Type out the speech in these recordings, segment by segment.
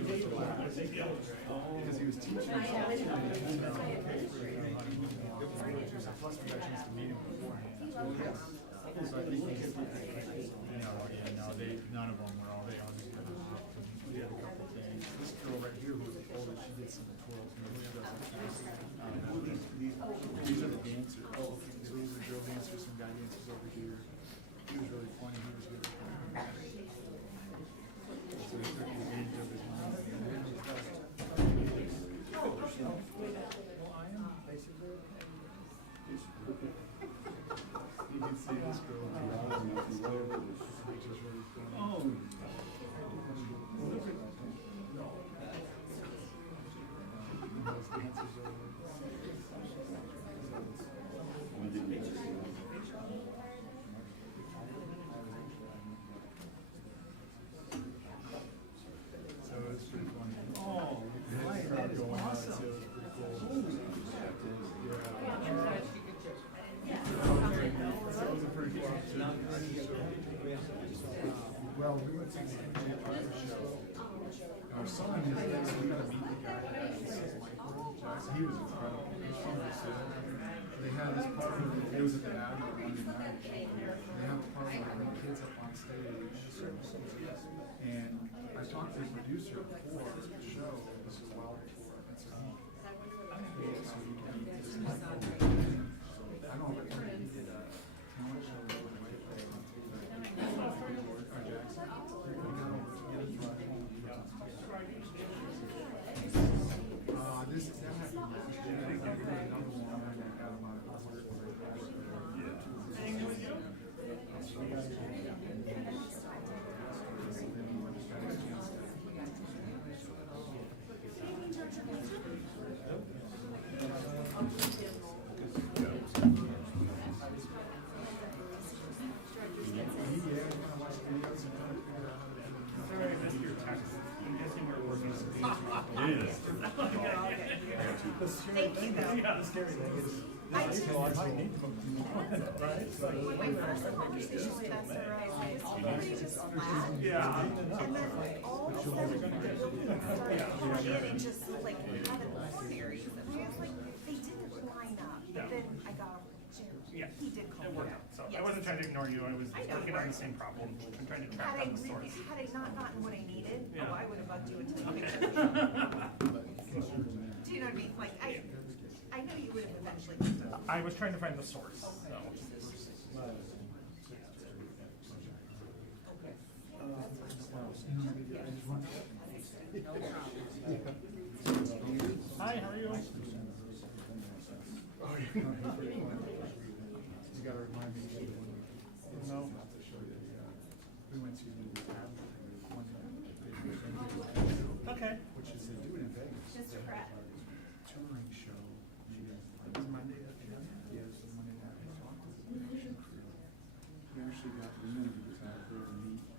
Because he was teaching. Plus, we got a chance to meet him beforehand. So I think he's, none of them were all, they all just kind of hopped and we had a couple things. This girl right here who was the oldest, she did some twirls. These are the dancers. Oh, these are the girl dancers, some guy dancers over here. He was really funny. He was really funny. So he took advantage of his mom. Well, I am basically. You can see this girl. Which is really funny. Oh. Those dancers over there. So it's pretty funny. Oh, that is awesome. So it's pretty cool. Yeah. So it was a pretty cool opportunity. Well, we went to the show. Our son, we got to meet the guy that Michael Jackson. He was incredible. He was from Brazil. They had this part where it was at the Abbey on Monday night. They have a part where they bring kids up on stage. And I talked to the producer before the show. This is a while before. And so I think he was this Michael. I don't know if he did a talent show with Michael or Jackson. This is the scary thing is, the scary thing is, I might need them right? So, when we first had conversation with Esther, everybody just laughed. yeah. And then all of a sudden, the building started getting just like having luminaries. And I was like, they didn't line up. But then I got over to Jim. Yeah, He did call it me worked out. out. So Yes. I wasn't trying to ignore you. I was working on the same problem and trying to track down the source. Had I not gotten what I needed, Yeah. I would have bugged you until you figured it Do you know what I mean? Like, I know you would have eventually picked it up. I was trying to find the source. So. Hi, how are you? You gotta remind me when No. we went to the one Okay. which is they do it in Vegas. Mr. Pratt. Touring show. Maybe it was Monday. Yeah, it was the Monday night. We talked to the production crew. We actually got women who was out there to meet the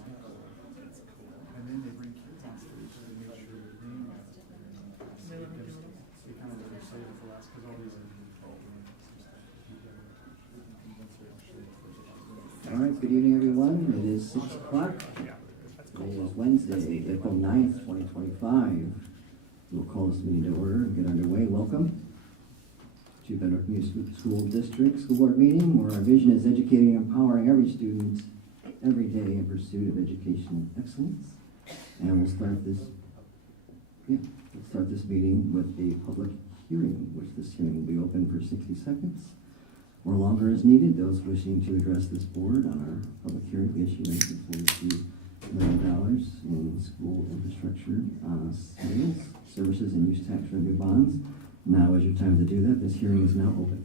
Michael. And then they bring kids on stage so they make sure their name is. They kind of let her save it for last because all these. All right, good evening, everyone. It is 6 o'clock. It is Wednesday, April 9th, 2025. We'll call this meeting to order and get underway. Welcome to Bettendorf School District School Board meeting, where our vision is educating and empowering every student every day in pursuit of educational excellence. And we'll start this meeting with a public hearing, which this hearing will be open for 60 seconds or longer as needed. Those wishing to address this board on our public hearing issuing $42 million in school infrastructure sales, services, and use tax revenue bonds. Now is your time to do that. This hearing is now open.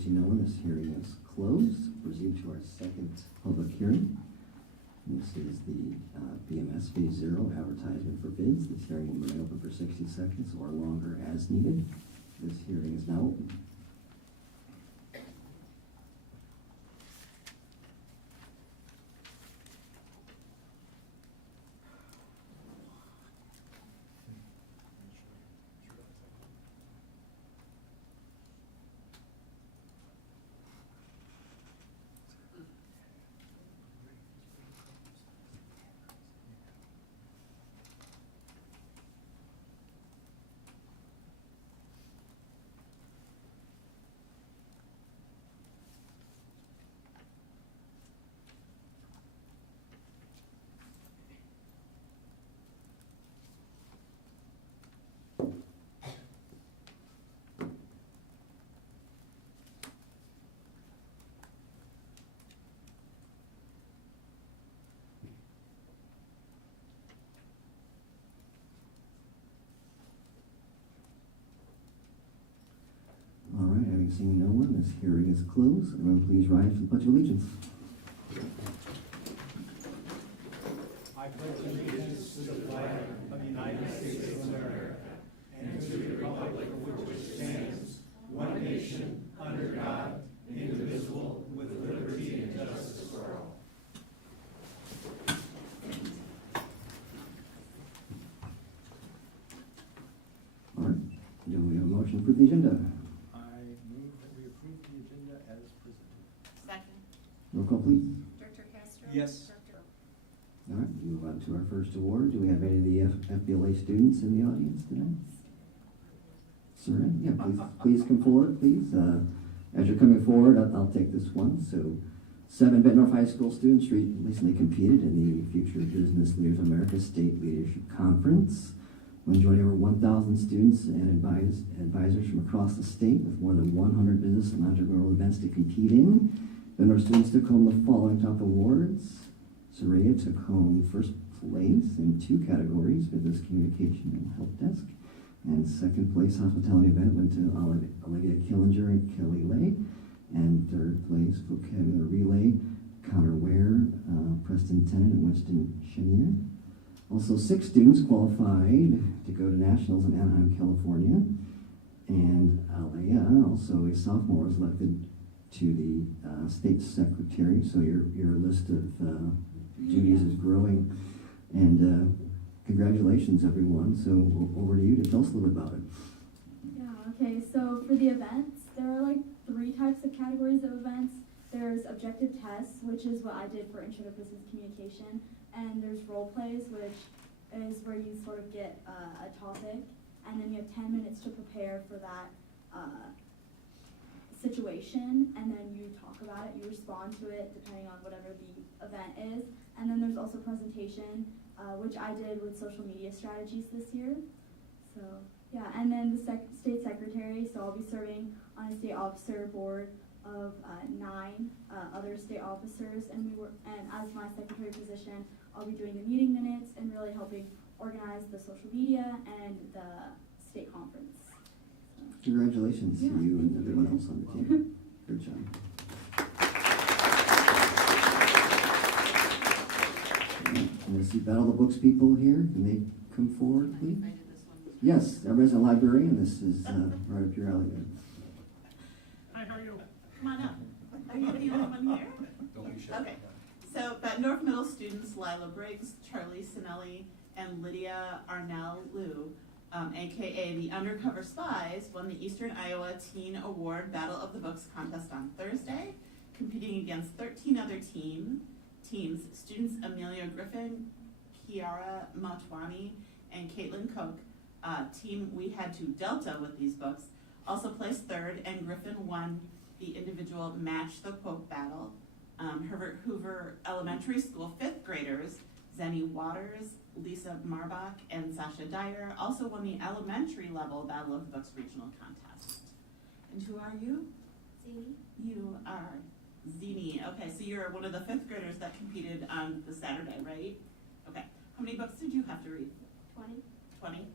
seen no one, this hearing is closed. Proceed to our second public hearing. This is the BMS Phase 0 advertisement for bids. This hearing will remain open for 60 seconds or longer as needed. This hearing is now open. All right, having seen no one, this hearing is closed. Everyone please rise for the Pledge of Allegiance. I pledge allegiance to the flag of the United States of America and to the republic for which it stands, one nation, under God, indivisible, with liberty and justice for all. All right, do we have a motion to approve the agenda? I move that we approve the agenda as presented. Second. Roll call, please. Director Castro? Yes. Director. All right, move on to our first award. Do we have any of the FBLA students in the audience today? Sir, yeah, please come forward, please. As you're coming forward, I'll take this one. So, 7 Bettendorf High School students recently competed in the Future Business Leaders of America State Leadership Conference, when joining over 1,000 students and advisors from across the state with more than 100 business and entrepreneurial events to compete in. Bettendorf students took home the following top awards. Soraya took home first place in 2 categories, business communication and help desk. And second place, hospitality event, went to Olivia Killinger and Kelly Lay. And third place, vocabulary relay, Connor Ware, Preston Tennant, and Winston Chenier. Also, 6 students qualified to go to nationals in Anaheim, California. And Alea, also a sophomore, was elected to the state secretary. So your list of duties is growing. And congratulations, everyone. So over to you to tell us a little bit about it. Yeah, okay, so for the events, there are like 3 types of categories of events. There's objective tests, which is what I did for Intro to Business Communication, and there's role plays, which is where you sort of get a topic, and then you have 10 minutes to prepare for that situation, and then you talk about it, you respond to it depending on whatever the event is. And then there's also presentation, which I did with social media strategies this year. So yeah, and then the state secretary, so I'll be serving on a state officer board of 9 other state officers, and as my secretary position, I'll be doing the meeting minutes and really helping organize the social media and the state conference. So. Congratulations to you and everyone else on the team. Good job. And I see Battle of the Books people here. Can they come forward, please? Yes, our resident librarian. This is right up your alley there. Hi, how are you? Come on up. Are you the only one here? Don't be shy. Okay. So Bettendorf Middle students Lila Briggs, Charlie Sinelli, and Lydia Arnell Liu, aka the Undercover Spies, won the Eastern Iowa Teen Award Battle of the Books contest on Thursday, competing against 13 other teams. Students Amelia Griffin, Kiara Matwani, and Caitlin Koch. Team We Had to Delta with these books also placed 3rd, and Griffin won the individual Match the Quote battle. Herbert Hoover Elementary School 5th graders Zenny Waters, Lisa Marbach, and Sasha Dyer also won the elementary level Battle of the Books regional contest. And who are you? Zini. You are Zini. Okay, so you're one of the 5th graders that competed on the Saturday, right? Okay. How many books did you have to read? 20. 20?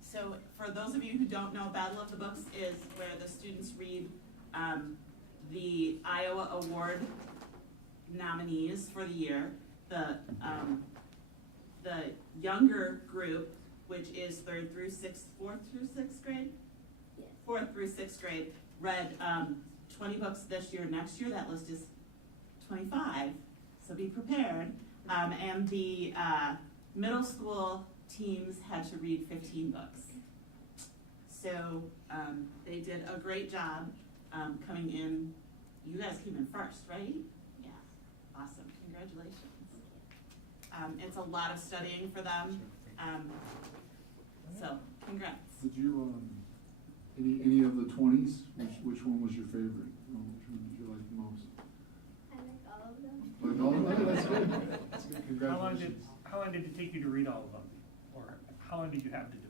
So for those of you who don't know, Battle of the Books is where the students read the Iowa Award nominees for the year. The younger group, which is fourth through sixth grade, Yes. 4th through 6th grade, read 20 books this year. Next year, that list is 25, so be prepared. And the middle school teams had to read 15 books. So they did a great job coming in. You guys came in first, right? Yeah, awesome, congratulations. It's a lot of studying for them, so congrats. Did you, any of the 20s, which one was your favorite? Which one did you like the most? I like all of them. Like all of them? That's good. That's good. Congratulations. How long did it take you to read all of them? Or how long did you have to do it?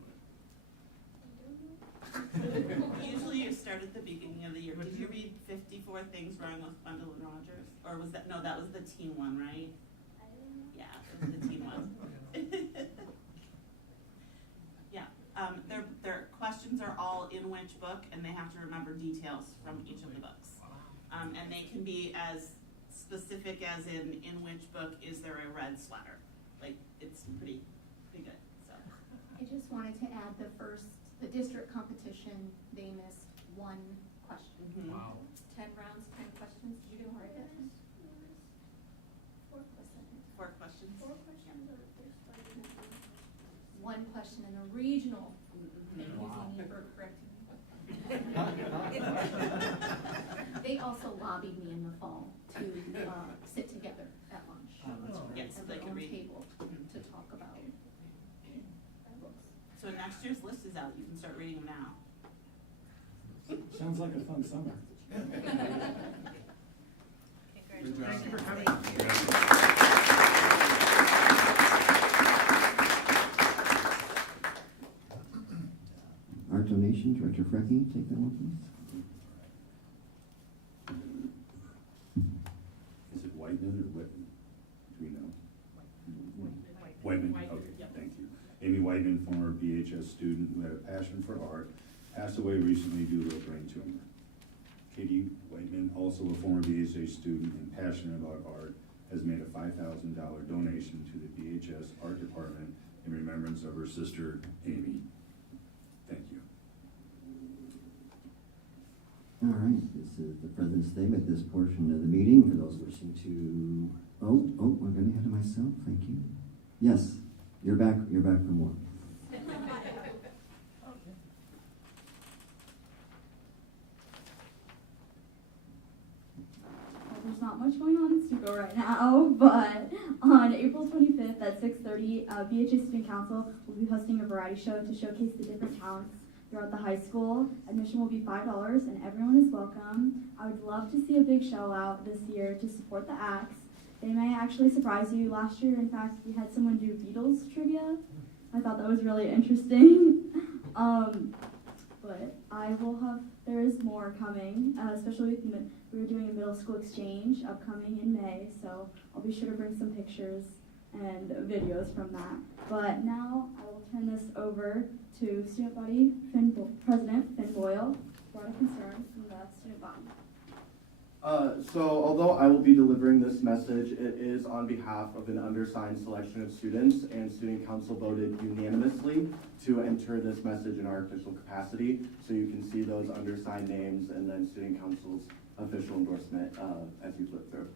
Usually you start at the beginning of the year. Did you read 54 Things Wrong with Wendell and Rogers? Or was that, no, that was the teen one, right? I don't know. Yeah, it was the teen one. Yeah, their questions are all in which book, and they have to remember details from each of the books. And they can be as specific as in which book is there a red sweater? Like, it's pretty good, so. I just wanted to add the district competition, they missed one question. Mhm. Wow. 10 rounds, 10 questions. Did you get a hard hit? 4 questions. 4 questions. 4 questions or there's 5. One question in a regional. Thank you, Wow. Zini, for correcting me. They also lobbied me in the fall to sit together at lunch. Yeah, so At they their can own read. table to talk about books. So next year's list is out. You can start reading them now. Sounds like a fun summer. Good job. Thank you for coming. Art donation, Director Frecky, take that one, please. Is it Whiteman or Whitman? Do we know? Whiteman, okay, thank you. Amy Whiteman, former BHS student who had a passion for art, passed away recently due to a brain tumor. Katie Whiteman, also a former BHS student and passionate about art, has made a $5,000 donation to the BHS Art Department in remembrance of her sister, Amy. Thank you. All right, this is the president's statement, this portion of the meeting, for those wishing to, I'm getting ahead of myself, thank you. Yes, you're back for more. Well, there's not much going on in Stuco right now, but on April 25th at 6:30, BHA Student Council will be hosting a variety show to showcase the different talents throughout the high school. Admission will be $5 and everyone is welcome. I would love to see a big show out this year to support the acts. They may actually surprise you. Last year, in fact, we had someone do Beatles trivia. I thought that was really interesting. But there is more coming, especially we're doing a middle school exchange upcoming in May, so I'll be sure to bring some pictures and videos from that. But now I will turn this over to Student Body President Finn Boyle for a concern from the student body. So although I will be delivering this message, it is on behalf of an undersigned selection of students, and Student Council voted unanimously to enter this message in our official capacity. So you can see those undersigned names and then Student Council's official endorsement as you flip through.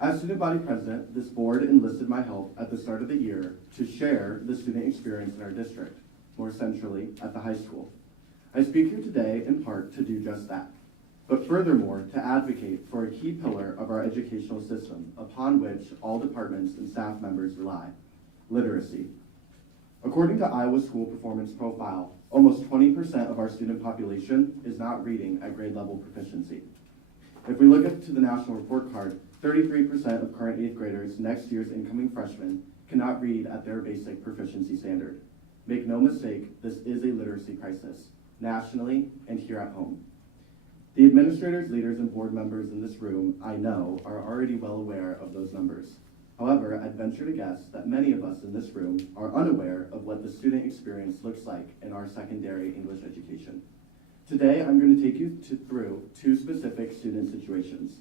As Student Body President, this board enlisted my help at the start of the year to share the student experience in our district, more centrally at the high school. I speak here today in part to do just that, but furthermore to advocate for a key pillar of our educational system upon which all departments and staff members rely: literacy. According to Iowa School Performance Profile, almost 20% of our student population is not reading at grade level proficiency. If we look to the national report card, 33% of current 8th graders, next year's incoming freshmen, cannot read at their basic proficiency standard. Make no mistake, this is a literacy crisis, nationally and here at home. The administrators, leaders, and board members in this room, I know, are already well aware of those numbers. However, I'd venture to guess that many of us in this room are unaware of what the student experience looks like in our secondary English education. Today, I'm going to take you through two specific student situations.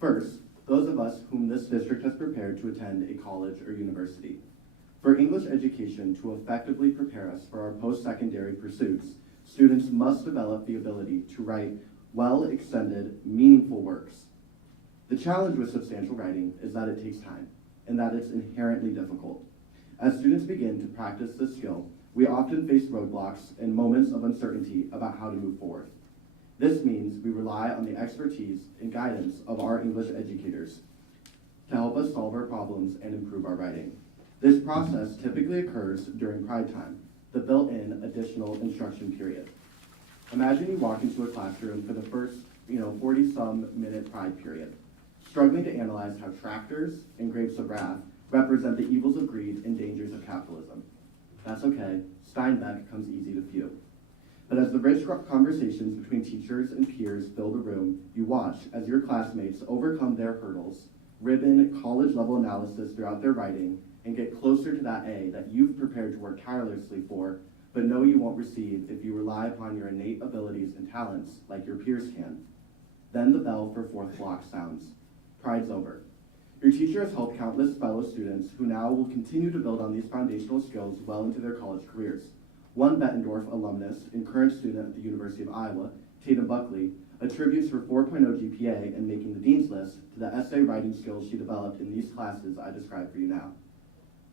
First, those of us whom this district has prepared to attend a college or university. For English education to effectively prepare us for our post-secondary pursuits, students must develop the ability to write well-extended, meaningful works. The challenge with substantial writing is that it takes time, and that it's inherently difficult. As students begin to practice this skill, we often face roadblocks and moments of uncertainty about how to move forward. This means we rely on the expertise and guidance of our English educators to help us solve our problems and improve our writing. This process typically occurs during Pride Time, the built-in additional instruction period. Imagine you walk into a classroom for the first 40-some minute Pride period, struggling to analyze how tractors and grapes of wrath represent the evils of greed and dangers of capitalism. That's okay, Steinbeck comes easy to few. But as the rich conversations between teachers and peers fill the room, you watch as your classmates overcome their hurdles, ribbon college-level analysis throughout their writing, and get closer to that A that you've prepared to work tirelessly for, but know you won't receive if you rely upon your innate abilities and talents like your peers can. Then the bell for fourth block sounds. Pride's over. Your teacher has helped countless fellow students who now will continue to build on these foundational skills well into their college careers. One Bettendorf alumnus and current student at the University of Iowa, Tatum Buckley, attributes her 4.0 GPA in making the dean's list to the essay writing skills she developed in these classes I described for you now.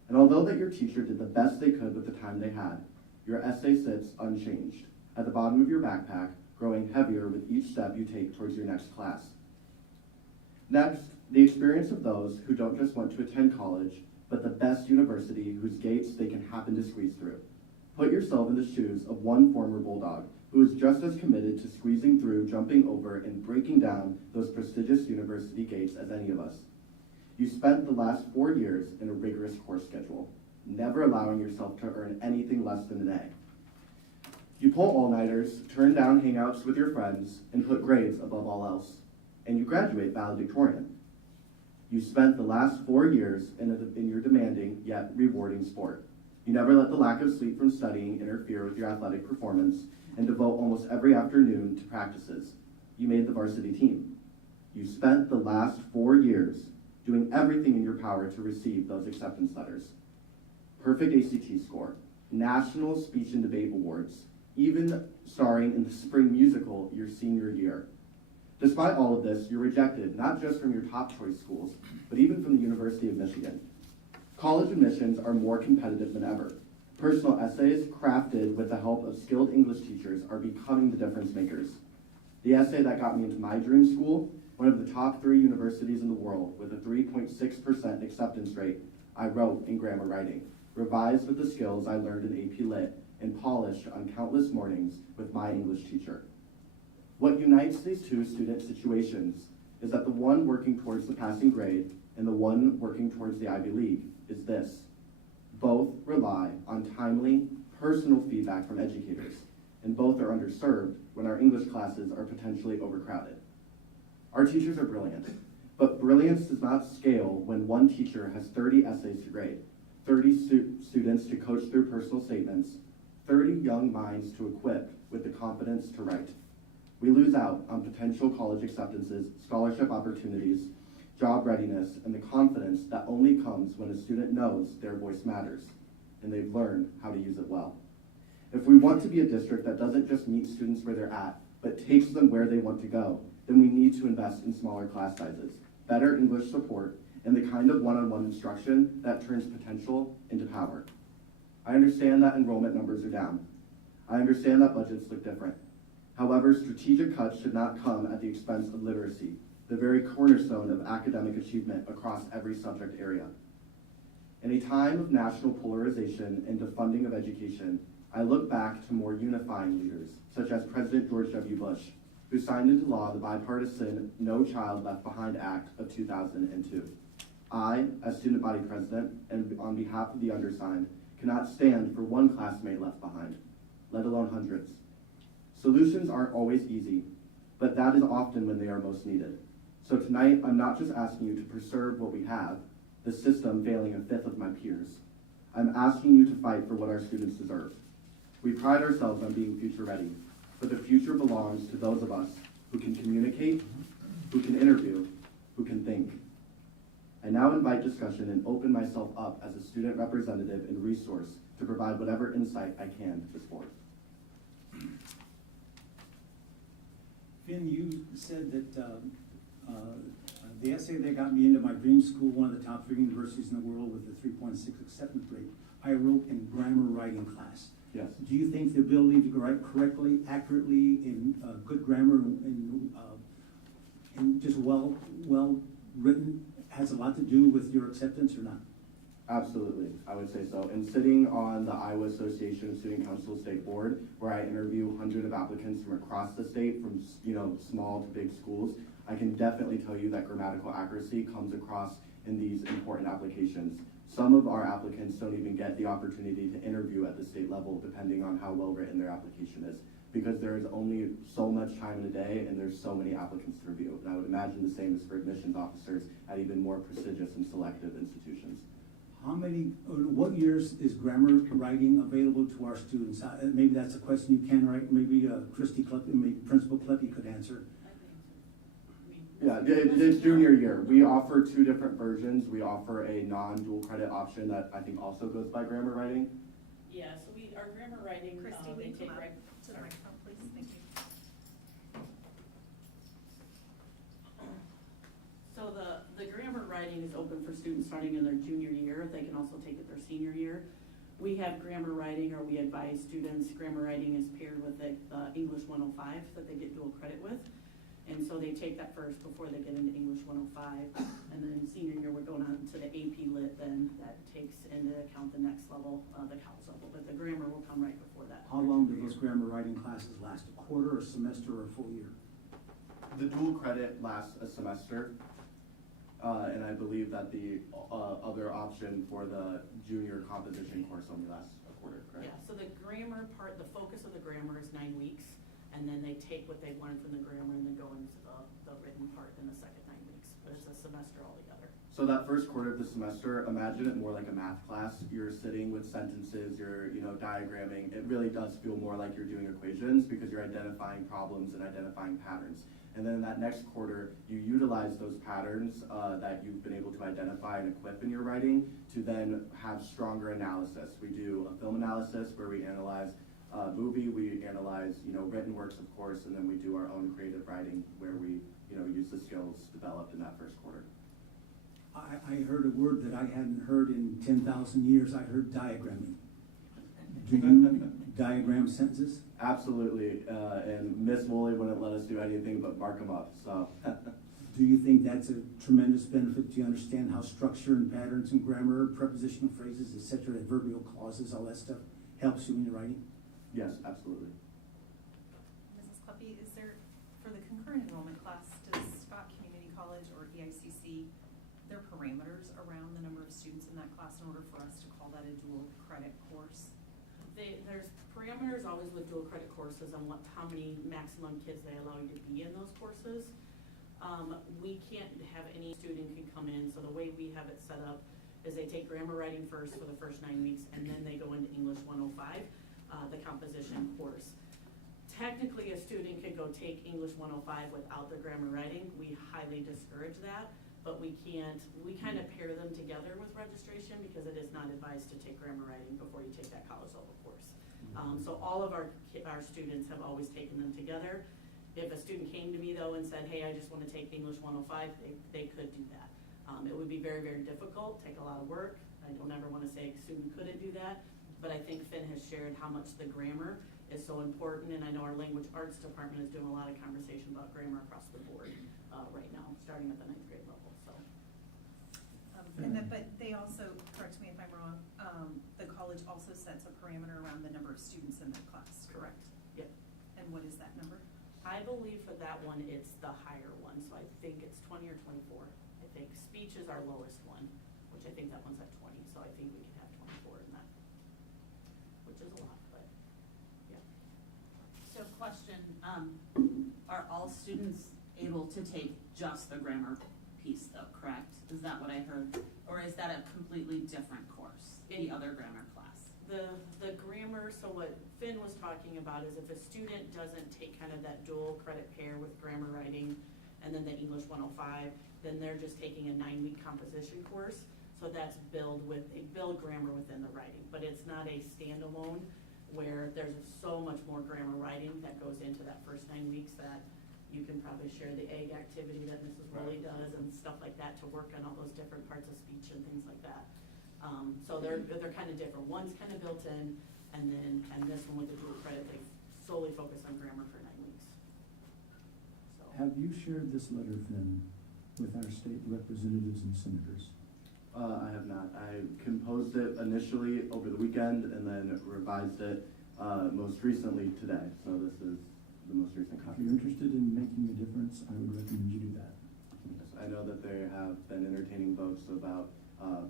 And although that your teacher did the best they could with the time they had, your essay sits unchanged at the bottom of your backpack, growing heavier with each step you take towards your next class. Next, the experience of those who don't just want to attend college, but the best university whose gates they can happen to squeeze through. Put yourself in the shoes of one former Bulldog who is just as committed to squeezing through, jumping over, and breaking down those prestigious university gates as any of us. You spent the last 4 years in a rigorous course schedule, never allowing yourself to earn anything less than an A. You pull all-nighters, turn down hangouts with your friends, and put grades above all else. And you graduate valedictorian. You spent the last 4 years in your demanding yet rewarding sport. You never let the lack of sleep from studying interfere with your athletic performance and devote almost every afternoon to practices. You made the varsity team. You spent the last 4 years doing everything in your power to receive those acceptance letters. Perfect ACT score, national speech and debate awards, even starring in the spring musical your senior year. Despite all of this, you're rejected not just from your top choice schools, but even from the University of Michigan. College admissions are more competitive than ever. Personal essays crafted with the help of skilled English teachers are becoming the difference makers. The essay that got me into my dream school, one of the top 3 universities in the world with a 3.6% acceptance rate, I wrote in grammar writing, revised with the skills I learned in AP Lit, and polished on countless mornings with my English teacher. What unites these two student situations is that the one working towards the passing grade and the one working towards the Ivy League is this. Both rely on timely, personal feedback from educators, and both are underserved when our English classes are potentially overcrowded. Our teachers are brilliant, but brilliance does not scale when one teacher has 30 essays to grade, 30 students to coach through personal statements, 30 young minds to equip with the confidence to write. We lose out on potential college acceptances, scholarship opportunities, job readiness, and the confidence that only comes when a student knows their voice matters, and they've learned how to use it well. If we want to be a district that doesn't just meet students where they're at, but takes them where they want to go, then we need to invest in smaller class sizes, better English support, and the kind of one-on-one instruction that turns potential into power. I understand that enrollment numbers are down. I understand that budgets look different. However, strategic cuts should not come at the expense of literacy, the very cornerstone of academic achievement across every subject area. In a time of national polarization and defunding of education, I look back to more unifying leaders, such as President George W. Bush, who signed into law the bipartisan No Child Left Behind Act of 2002. I, as student body president, and on behalf of the undersigned, cannot stand for one classmate left behind, let alone hundreds. Solutions aren't always easy, but that is often when they are most needed. So tonight, I'm not just asking you to preserve what we have, the system failing a fifth of my peers. I'm asking you to fight for what our students deserve. We pride ourselves on being future ready, but the future belongs to those of us who can communicate, who can interview, who can think. I now invite discussion and open myself up as a student representative and resource to provide whatever insight I can to this board. Finn, you said that the essay that got me into my dream school, one of the top 3 universities in the world with a 3.6 acceptance rate, I wrote in grammar writing class. Yes. Do you think the ability to write correctly, accurately, in good grammar, and just well written has a lot to do with your acceptance or not? Absolutely, I would say so. And sitting on the Iowa Association of Student Council State Board, where I interview hundreds of applicants from across the state, from small to big schools, I can definitely tell you that grammatical accuracy comes across in these important applications. Some of our applicants don't even get the opportunity to interview at the state level, depending on how well written their application is, because there is only so much time in a day and there's so many applicants to review. And I would imagine the same is for admissions officers at even more prestigious and selective institutions. What years is grammar writing available to our students? Maybe that's a question you can write. Maybe Christy Kleppe, maybe Principal Kleppe could answer. Yeah, it's junior year. We offer 2 different versions. We offer a non-dual credit option that I think also goes by grammar writing. Yeah, so our grammar writing, Christy, will they you take come up right. to the microphone, please? Thank you. So the grammar writing is open for students starting in their junior year. They can also take it their senior year. We have grammar writing, or we advise students, grammar writing is paired with the English 105 that they get dual credit with. And so they take that first before they get into English 105. And then senior year, we're going on to the AP Lit, then that takes into account the next level, the CALS level. But the grammar will come right before that. How long do those grammar writing classes last? A quarter, a semester, or a full year? The dual credit lasts a semester, and I believe that the other option for the junior composition course only lasts a quarter, correct? Yeah, so the grammar part, the focus of the grammar is 9 weeks. And then they take what they've learned from the grammar and then go into the written part in the second 9 weeks. But it's a semester altogether. So that first quarter of the semester, imagine it more like a math class. You're sitting with sentences, you're diagramming. It really does feel more like you're doing equations because you're identifying problems and identifying patterns. And then in that next quarter, you utilize those patterns that you've been able to identify and equip in your writing to then have stronger analysis. We do a film analysis where we analyze movie, we analyze written works, of course, and then we do our own creative writing where we use the skills developed in that first quarter. I heard a word that I hadn't heard in 10,000 years. I heard diagramming. Do you diagram sentences? Absolutely, and Miss Woolley wouldn't let us do anything but mark them up, so. Do you think that's a tremendous benefit? Do you understand how structure and patterns and grammar, prepositional phrases, etc., adverbial clauses, all that stuff helps you in your writing? Yes, absolutely. Mrs. Kleppe, is there, for the concurrent enrollment class, does Scott Community College or EICC, there are parameters around the number of students in that class in order for us to call that a dual credit course? There's parameters always with dual credit courses on how many maximum kids they allow you to be in those courses. We can't have any student can come in, so the way we have it set up is they take grammar writing first for the first 9 weeks, and then they go into English 105, the composition course. Technically, a student could go take English 105 without the grammar writing. We highly discourage that, but we can't, we kind of pair them together with registration because it is not advised to take grammar writing before you take that college level course. So all of our students have always taken them together. If a student came to me though and said, hey, I just want to take English 105, they could do that. It would be very, very difficult, take a lot of work. I don't ever want to say a student couldn't do that, but I think Finn has shared how much the grammar is so important, and I know our language arts department is doing a lot of conversation about grammar across the board right now, starting at the 9th grade level. So. But they also, correct me if I'm wrong, the college also sets a parameter around the number of students in that class, correct? Yep. And what is that number? I believe for that one, it's the higher one, so I think it's 20 or 24. I think speech is our lowest one, which I think that one's at 20, so I think we can have 24 in that, which is a lot, but yeah. So question, are all students able to take just the grammar piece though, correct? Is that what I heard? Or is that a completely different course, the other grammar class? The grammar, so what Finn was talking about is if a student doesn't take kind of that dual credit pair with grammar writing and then the English 105, then they're just taking a 9-week composition course. So that's they build grammar within the writing, but it's not a standalone where there's so much more grammar writing that goes into that first 9 weeks that you can probably share the egg activity that Mrs. Woolley does and stuff like that to work on all those different parts of speech and things like that. So they're kind of different. One's kind of built in, and this one with the dual credit, they solely focus on grammar for 9 weeks. So. Have you shared this letter, Finn, with our state representatives and senators? I have not. I composed it initially over the weekend and then revised it most recently today. So this is the most recent If copy. you're interested in making a difference, I would recommend you do that. Yes, I know that they have been entertaining votes about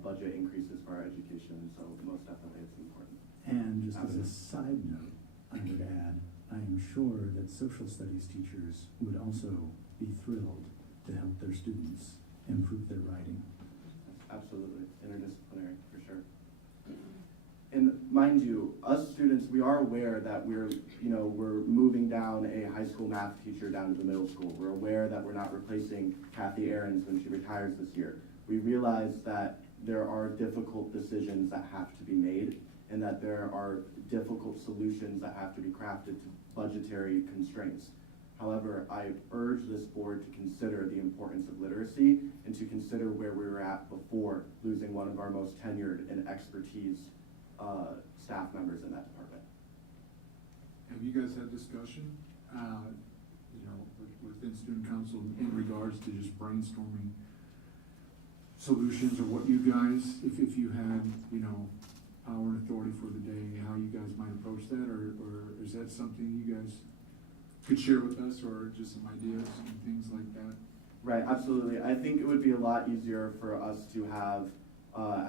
budget increases for our education, so most definitely it's important. And just as a side note, I would add, I am sure that social studies teachers would also be thrilled to help their students improve their writing. Absolutely, interdisciplinary for sure. And mind you, us students, we are aware that we're moving down a high school math teacher down to the middle school. We're aware that we're not replacing Kathy Ahrens when she retires this year. We realize that there are difficult decisions that have to be made and that there are difficult solutions that have to be crafted to budgetary constraints. However, I urge this board to consider the importance of literacy and to consider where we were at before losing one of our most tenured and expertise staff members in that department. Have you guys had discussion, within student council in regards to just brainstorming solutions, or what you guys, if you had, power and authority for the day, how you guys might approach that, or is that something you guys could share with us, or just some ideas and things like that? Right, absolutely. I think it would be a lot easier for us to have,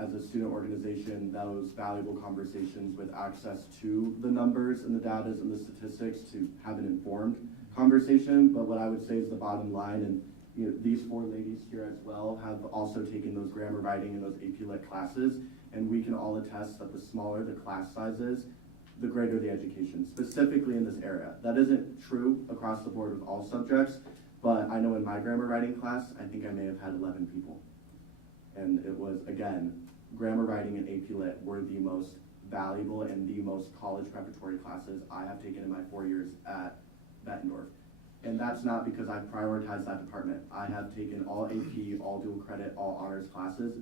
as a student organization, those valuable conversations with access to the numbers and the data and the statistics to have an informed conversation. But what I would say is the bottom line, and these 4 ladies here as well have also taken those grammar writing and those AP Lit classes, and we can all attest that the smaller the class sizes, the greater the education, specifically in this area. That isn't true across the board with all subjects, but I know in my grammar writing class, I think I may have had 11 people. And it was, again, grammar writing and AP Lit were the most valuable and the most college preparatory classes I have taken in my 4 years at Bettendorf. And that's not because I prioritize that department. I have taken all AP, all dual credit, all honors classes,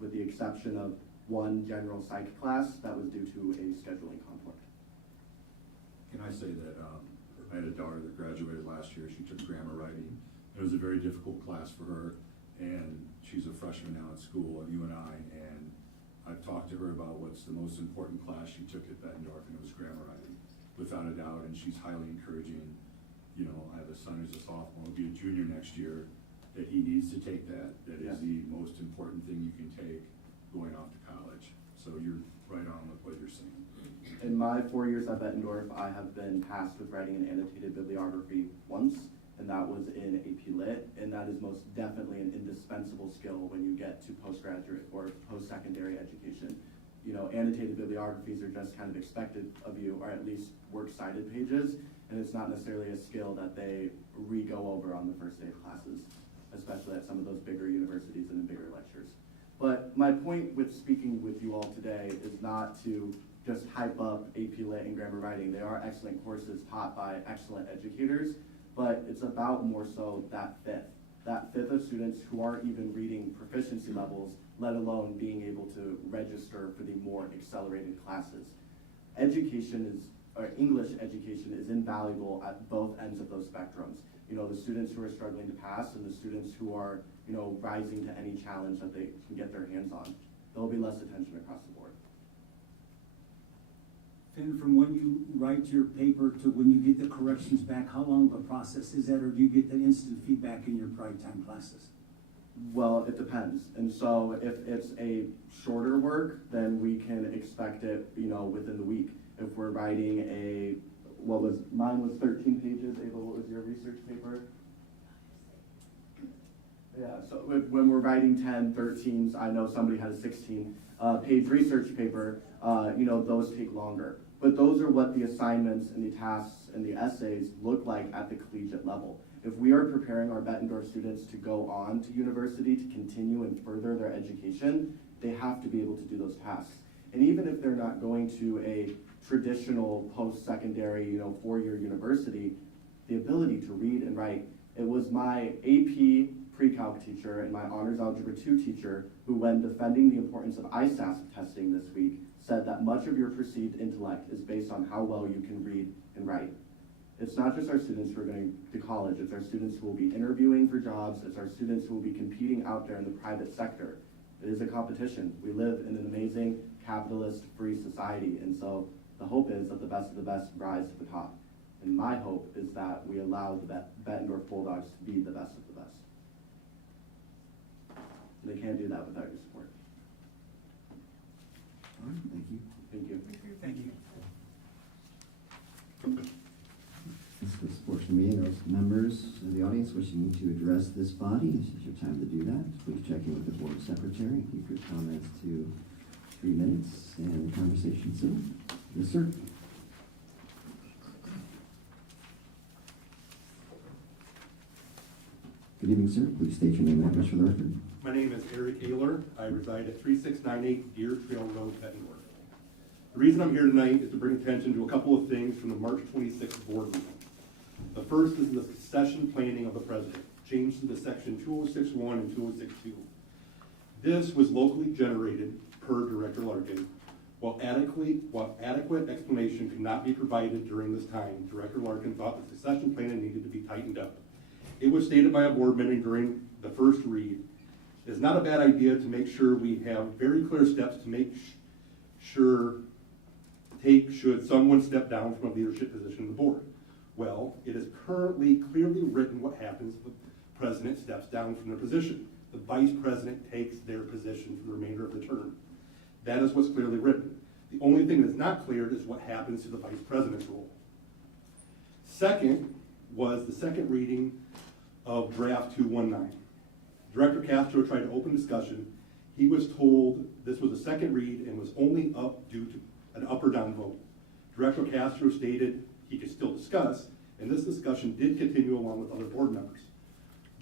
with the exception of one general psych class that was due to a scheduling conflict. Can I say that I had a daughter that graduated last year. She took grammar writing. It was a very difficult class for her, and she's a freshman now at school at UNI, and I've talked to her about what's the most important class she took at Bettendorf, and it was grammar writing, without a doubt, and she's highly encouraging. I have a son who's a sophomore, will be a junior next year, that he needs to take that. That is the most important thing you can take going off to college. So you're right on with what you're saying. In my 4 years at Bettendorf, I have been tasked with writing an annotated bibliography once, and that was in AP Lit, and that is most definitely an indispensable skill when you get to postgraduate or post-secondary education. Annotated bibliographies are just kind of expected of you, or at least works cited pages, and it's not necessarily a skill that they re-go over on the first day of classes, especially at some of those bigger universities and in bigger lectures. But my point with speaking with you all today is not to just hype up AP Lit and grammar writing. They are excellent courses taught by excellent educators, but it's about more so that fifth of students who aren't even reading proficiency levels, let alone being able to register for the more accelerated classes. English education is invaluable at both ends of those spectrums. The students who are struggling to pass and the students who are, rising to any challenge that they can get their hands on. There'll be less attention across the board. Finn, from when you write your paper to when you get the corrections back, how long of a process is that, or do you get the instant feedback in your pride time classes? Well, it depends. And so if it's a shorter work, then we can expect it, within the week. If we're writing mine was 13 pages. Ava, what was your research paper? Yeah, so when we're writing 10, 13s, I know somebody had a 16-page research paper, those take longer. But those are what the assignments and the tasks and the essays look like at the collegiate level. If we are preparing our Bettendorf students to go on to university to continue and further their education, they have to be able to do those tasks. And even if they're not going to a traditional post-secondary, 4-year university, the ability to read and write. It was my AP pre-calc teacher and my honors algebra 2 teacher who, when defending the importance of ISASP testing this week, said that much of your perceived intellect is based on how well you can read and write. It's not just our students who are going to college, it's our students who will be interviewing for jobs, it's our students who will be competing out there in the private sector. It is a competition. We live in an amazing capitalist free society, and so the hope is that the best of the best rise to the top. And my hope is that we allow the Bettendorf Bulldogs to be the best of the best. They can't do that without your support. All right, thank you. Thank you. Thank you. This was sports for me and those members of the audience wishing to address this body. This is your time to do that. Please check in with the board secretary. Keep your comments to 3 minutes and conversation soon. Yes, sir. Good evening, sir. Please state your name and address for the record. My name is Eric Ayler. I reside at 3698 Deer Trail Road, Bettendorf. The reason I'm here tonight is to bring attention to a couple of things from the March 26th board meeting. The first is the succession planning of the president, changed to the section 2061 and 2062. This was locally generated per Director Larkin. While adequate explanation could not be provided during this time, Director Larkin thought the succession planning needed to be tightened up. It was stated by a board member during the first read. It's not a bad idea to make sure we have very clear steps to make should someone step down from a leadership position in the board. Well, it is currently clearly written what happens if the president steps down from their position. The vice president takes their position for the remainder of the term. That is what's clearly written. The only thing that's not cleared is what happens to the vice president's role. Second was the second reading of draft 219. Director Castro tried to open discussion. He was told this was a second read and was only up due to an up or down vote. Director Castro stated he could still discuss, and this discussion did continue along with other board members.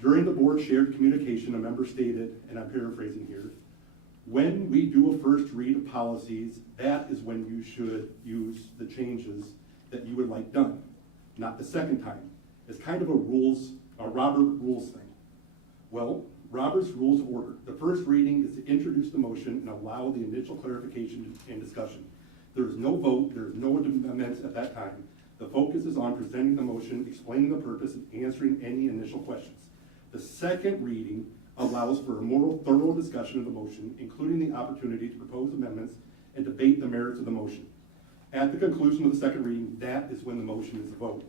During the board shared communication, a member stated, and I'm paraphrasing here, when we do a first read of policies, that is when you should use the changes that you would like done, not the second time. It's kind of a Robert rules thing. Well, Robert's Rules of Order. The first reading is to introduce the motion and allow the initial clarification and discussion. There is no vote, there is no amendments at that time. The focus is on presenting the motion, explaining the purpose, and answering any initial questions. The second reading allows for a more thorough discussion of the motion, including the opportunity to propose amendments and debate the merits of the motion. At the conclusion of the second reading, that is when the motion is a vote.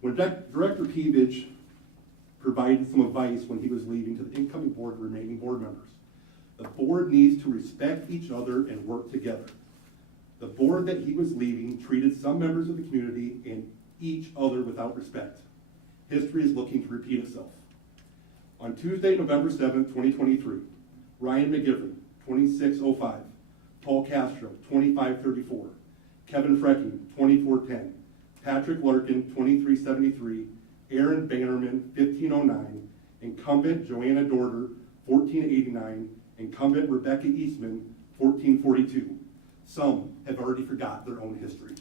When Director Peevage provided some advice when he was leaving to the incoming board and remaining board members, the board needs to respect each other and work together. The board that he was leaving treated some members of the community and each other without respect. History is looking to repeat itself. On Tuesday, November 7th, 2023, Ryan McGivern, 2605, Paul Castro, 2534, Kevin Frecking, 2410, Patrick Larkin, 2373, Aaron Bannerman, 1509, incumbent Joanna Dorter, 1489, incumbent Rebecca Eastman, 1442. Some have already forgot their own history.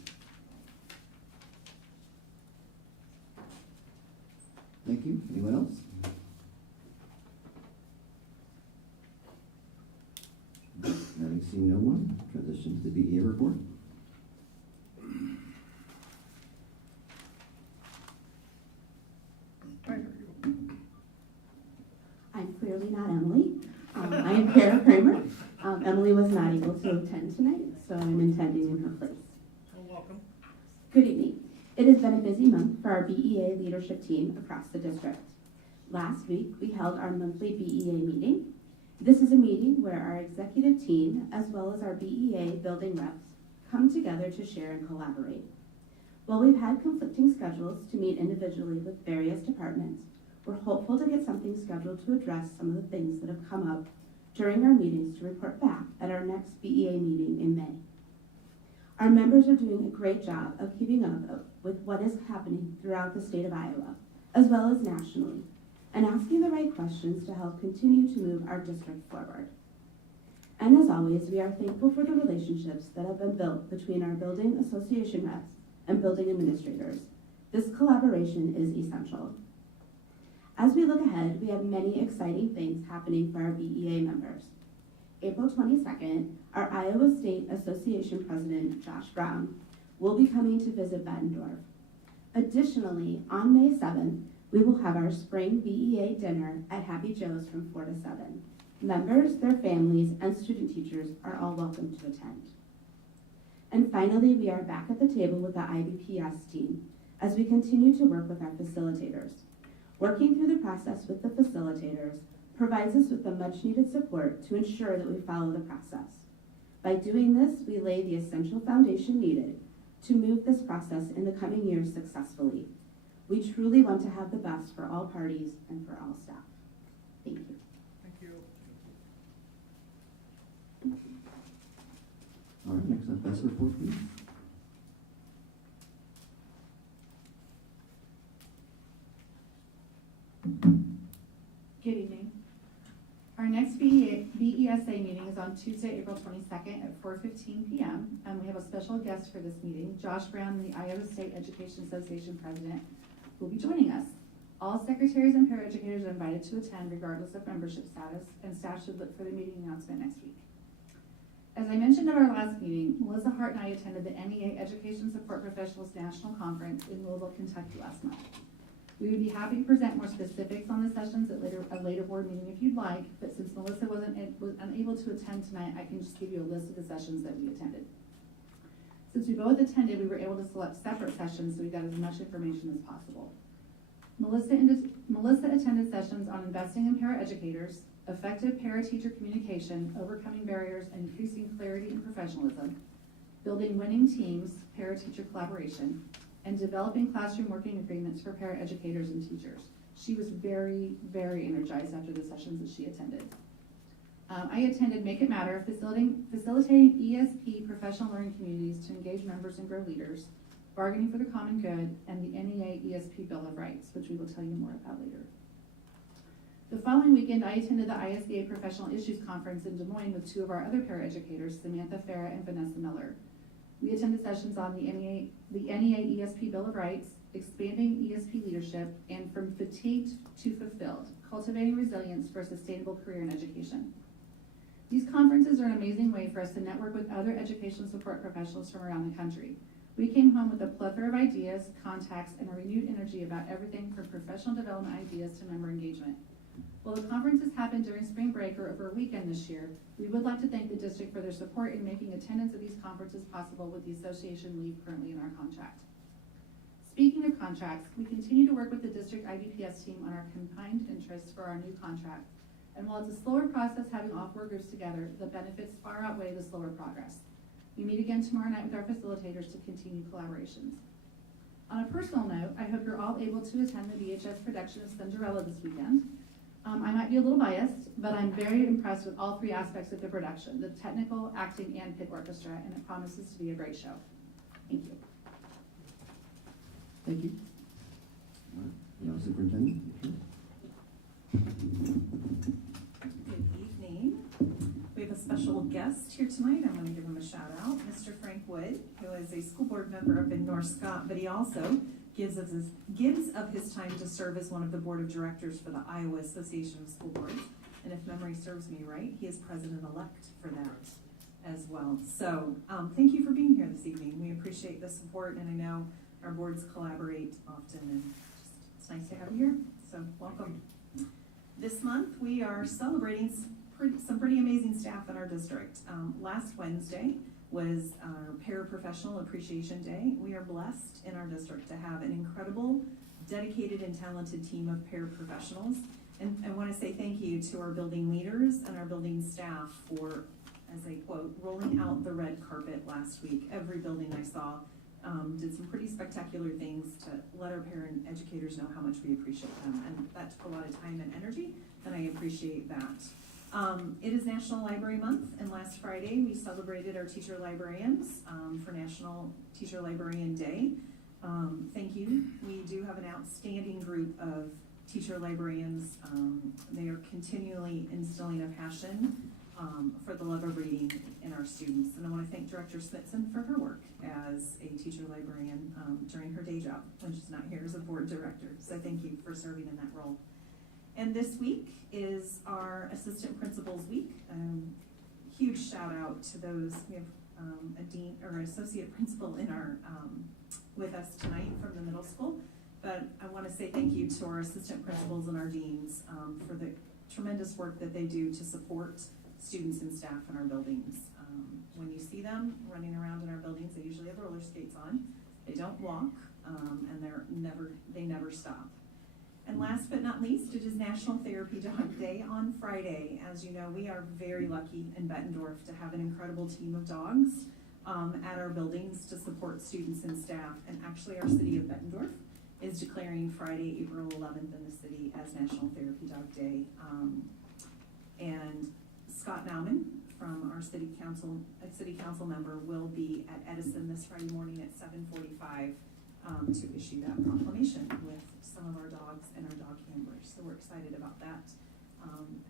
Thank you. Anyone else? Having seen no one, transition to the BEA report. I'm clearly not Emily. I am Kara Kramer. Emily was not able to attend tonight, so I'm attending in her place. Welcome. Good evening. It has been a busy month for our BEA leadership team across the district. Last week, we held our monthly BEA meeting. This is a meeting where our executive team, as well as our BEA building reps, come together to share and collaborate. While we've had conflicting schedules to meet individually with various departments, We're hopeful to get something scheduled to address some of the things that have come up during our meetings to report back at our next BEA meeting in May. Our members are doing a great job of keeping up with what is happening throughout the state of Iowa, as well as nationally, and asking the right questions to help continue to move our district forward. And as always, we are thankful for the relationships that have been built between our building association reps and building administrators. This collaboration is essential. As we look ahead, we have many exciting things happening for our BEA members. April 22nd, our Iowa State Association President, Josh Brown, will be coming to visit Bettendorf. Additionally, on May 7th, we will have our spring BEA dinner at Happy Joe's from 4 to 7. Members, their families, and student teachers are all welcome to attend. And finally, we are back at the table with the IBPS team as we continue to work with our facilitators. Working through the process with the facilitators provides us with the much-needed support to ensure that we follow the process. By doing this, we lay the essential foundation needed to move this process in the coming years successfully. We truly want to have the best for all parties and for all staff. Thank you. Thank you. All right, next up, Best report, please. Good evening. Our next BESA meeting is on Tuesday, April 22nd at 4:15 p.m. And we have a special guest for this meeting. Josh Brown, the Iowa State Education Association president, will be joining us. All secretaries and paraeducators are invited to attend regardless of membership status, and staff should look for the meeting announcement next week. As I mentioned at our last meeting, Melissa Hart and I attended the NEA Education Support Professionals National Conference in Louisville, Kentucky last month. We would be happy to present more specifics on the sessions at a later board meeting if you'd like, but since Melissa was unable to attend tonight, I can just give you a list of the sessions that we attended. Since we both attended, we were able to select separate sessions so we got as much information as possible. Melissa attended sessions on investing in paraeducators, effective para-teacher communication, overcoming barriers and increasing clarity and professionalism, building winning teams, para-teacher collaboration, and developing classroom working agreements for paraeducators and teachers. She was very, very energized after the sessions that she attended. I attended Make It Matter, facilitating ESP professional learning communities to engage members and grow leaders, bargaining for the common good, and the NEA ESP Bill of Rights, which we will tell you more about later. The following weekend, I attended the ISBA Professional Issues Conference in Des Moines with two of our other paraeducators, Samantha Farah and Vanessa Miller. We attended sessions on the NEA ESP Bill of Rights, expanding ESP leadership, and from fatigued to fulfilled, cultivating resilience for a sustainable career in education. These conferences are an amazing way for us to network with other education support professionals from around the country. We came home with a plethora of ideas, contacts, and a renewed energy about everything from professional development ideas to member engagement. While the conferences happened during spring break or over a weekend this year, we would like to thank the district for their support in making attendance of these conferences possible with the association leave currently in our contract. Speaking of contracts, we continue to work with the district IBPS team on our combined interests for our new contract. And while it's a slower process having all four groups together, the benefits far outweigh the slower progress. We meet again tomorrow night with our facilitators to continue collaborations. On a personal note, I hope you're all able to attend the VHS production of Cinderella this weekend. I might be a little biased, but I'm very impressed with all three aspects of the production, the technical, acting, and pit orchestra, and it promises to be a great show. Thank you. Thank you. All right, now Superintendent. Good evening. We have a special guest here tonight. I'm going to give him a shout out. Mr. Frank Wood, who is a school board member up in North Scott, but he also gives of his time to serve as one of the board of directors for the Iowa Association of School Boards. And if memory serves me right, he is president-elect for that as well. So thank you for being here this evening. We appreciate the support, and I know our boards collaborate often, and it's nice to have you here. So welcome. This month, we are celebrating some pretty amazing staff in our district. Last Wednesday was our Paraprofessional Appreciation Day. We are blessed in our district to have an incredible, dedicated, and talented team of paraprofessionals. And I want to say thank you to our building leaders and our building staff for, as I quote, rolling out the red carpet last week. Every building I saw did some pretty spectacular things to let our parent educators know how much we appreciate them, and that took a lot of time and energy, and I appreciate that. It is National Library Month, and last Friday we celebrated our teacher librarians for National Teacher Librarian Day. Thank you. We do have an outstanding group of teacher librarians. They are continually instilling a passion for the love of reading in our students. And I want to thank Director Smithson for her work as a teacher librarian during her day job when she's not here as a board director. So thank you for serving in that role. And this week is our Assistant Principals Week. Huge shout out to those. We have a dean or an associate principal in our with us tonight from the middle school. But I want to say thank you to our assistant principals and our deans for the tremendous work that they do to support students and staff in our buildings. When you see them running around in our buildings, they usually have roller skates on. They don't walk, and they never stop. And last but not least, it is National Therapy Dog Day on Friday. As you know, we are very lucky in Bettendorf to have an incredible team of dogs at our buildings to support students and staff. And actually, our city of Bettendorf is declaring Friday, April 11th in the city as National Therapy Dog Day. And Scott Nauman from our city council member will be at Edison this Friday morning at 7:45 to issue that proclamation with some of our dogs and our dog handlers. So we're excited about that,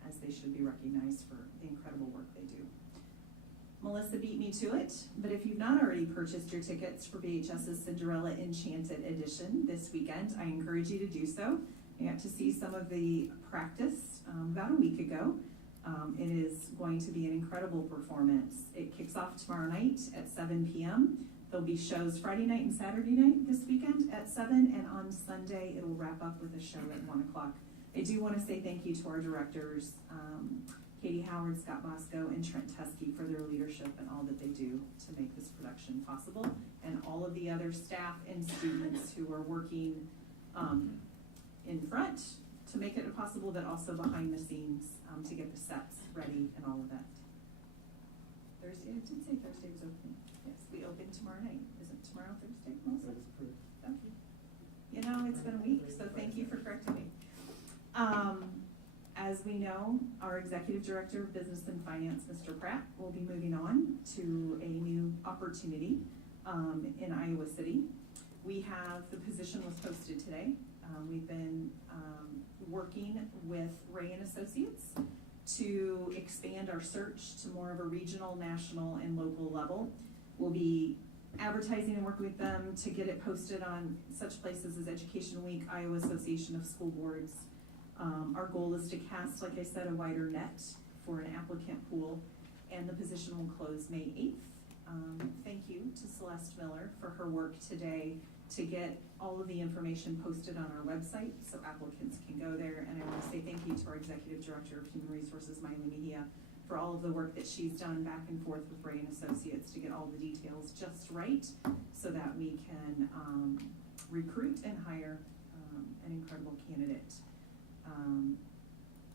as they should be recognized for the incredible work they do. Melissa beat me to it, but if you've not already purchased your tickets for BHS's Cinderella Enchanted Edition this weekend, I encourage you to do so. I got to see some of the practice about a week ago. It is going to be an incredible performance. It kicks off tomorrow night at 7 p.m. There'll be shows Friday night and Saturday night this weekend at 7, and on Sunday it'll wrap up with a show at 1 o'clock. I do want to say thank you to our directors, Katie Howard, Scott Bosco, and Trent Teskey for their leadership and all that they do to make this production possible, and all of the other staff and students who are working in front to make it possible, but also behind the scenes to get the sets ready and all of that. Thursday, I did say Thursday was opening. Yes, we open tomorrow night. Isn't tomorrow Thursday, Melissa? Okay. You know, it's been a week, so thank you for correcting me. As we know, our Executive Director of Business and Finance, Mr. Pratt, will be moving on to a new opportunity in Iowa City. We have, the position was posted today. We've been working with Ray and Associates to expand our search to more of a regional, national, and local level. We'll be advertising and working with them to get it posted on such places as Education Week, Iowa Association of School Boards. Our goal is to cast, like I said, a wider net for an applicant pool, and the position will close May 8th. Thank you to Celeste Miller for her work today to get all of the information posted on our website so applicants can go there. And I want to say thank you to our Executive Director of Human Resources, Miley Mejia, for all of the work that she's done back and forth with Ray and Associates to get all the details just right so that we can recruit and hire an incredible candidate.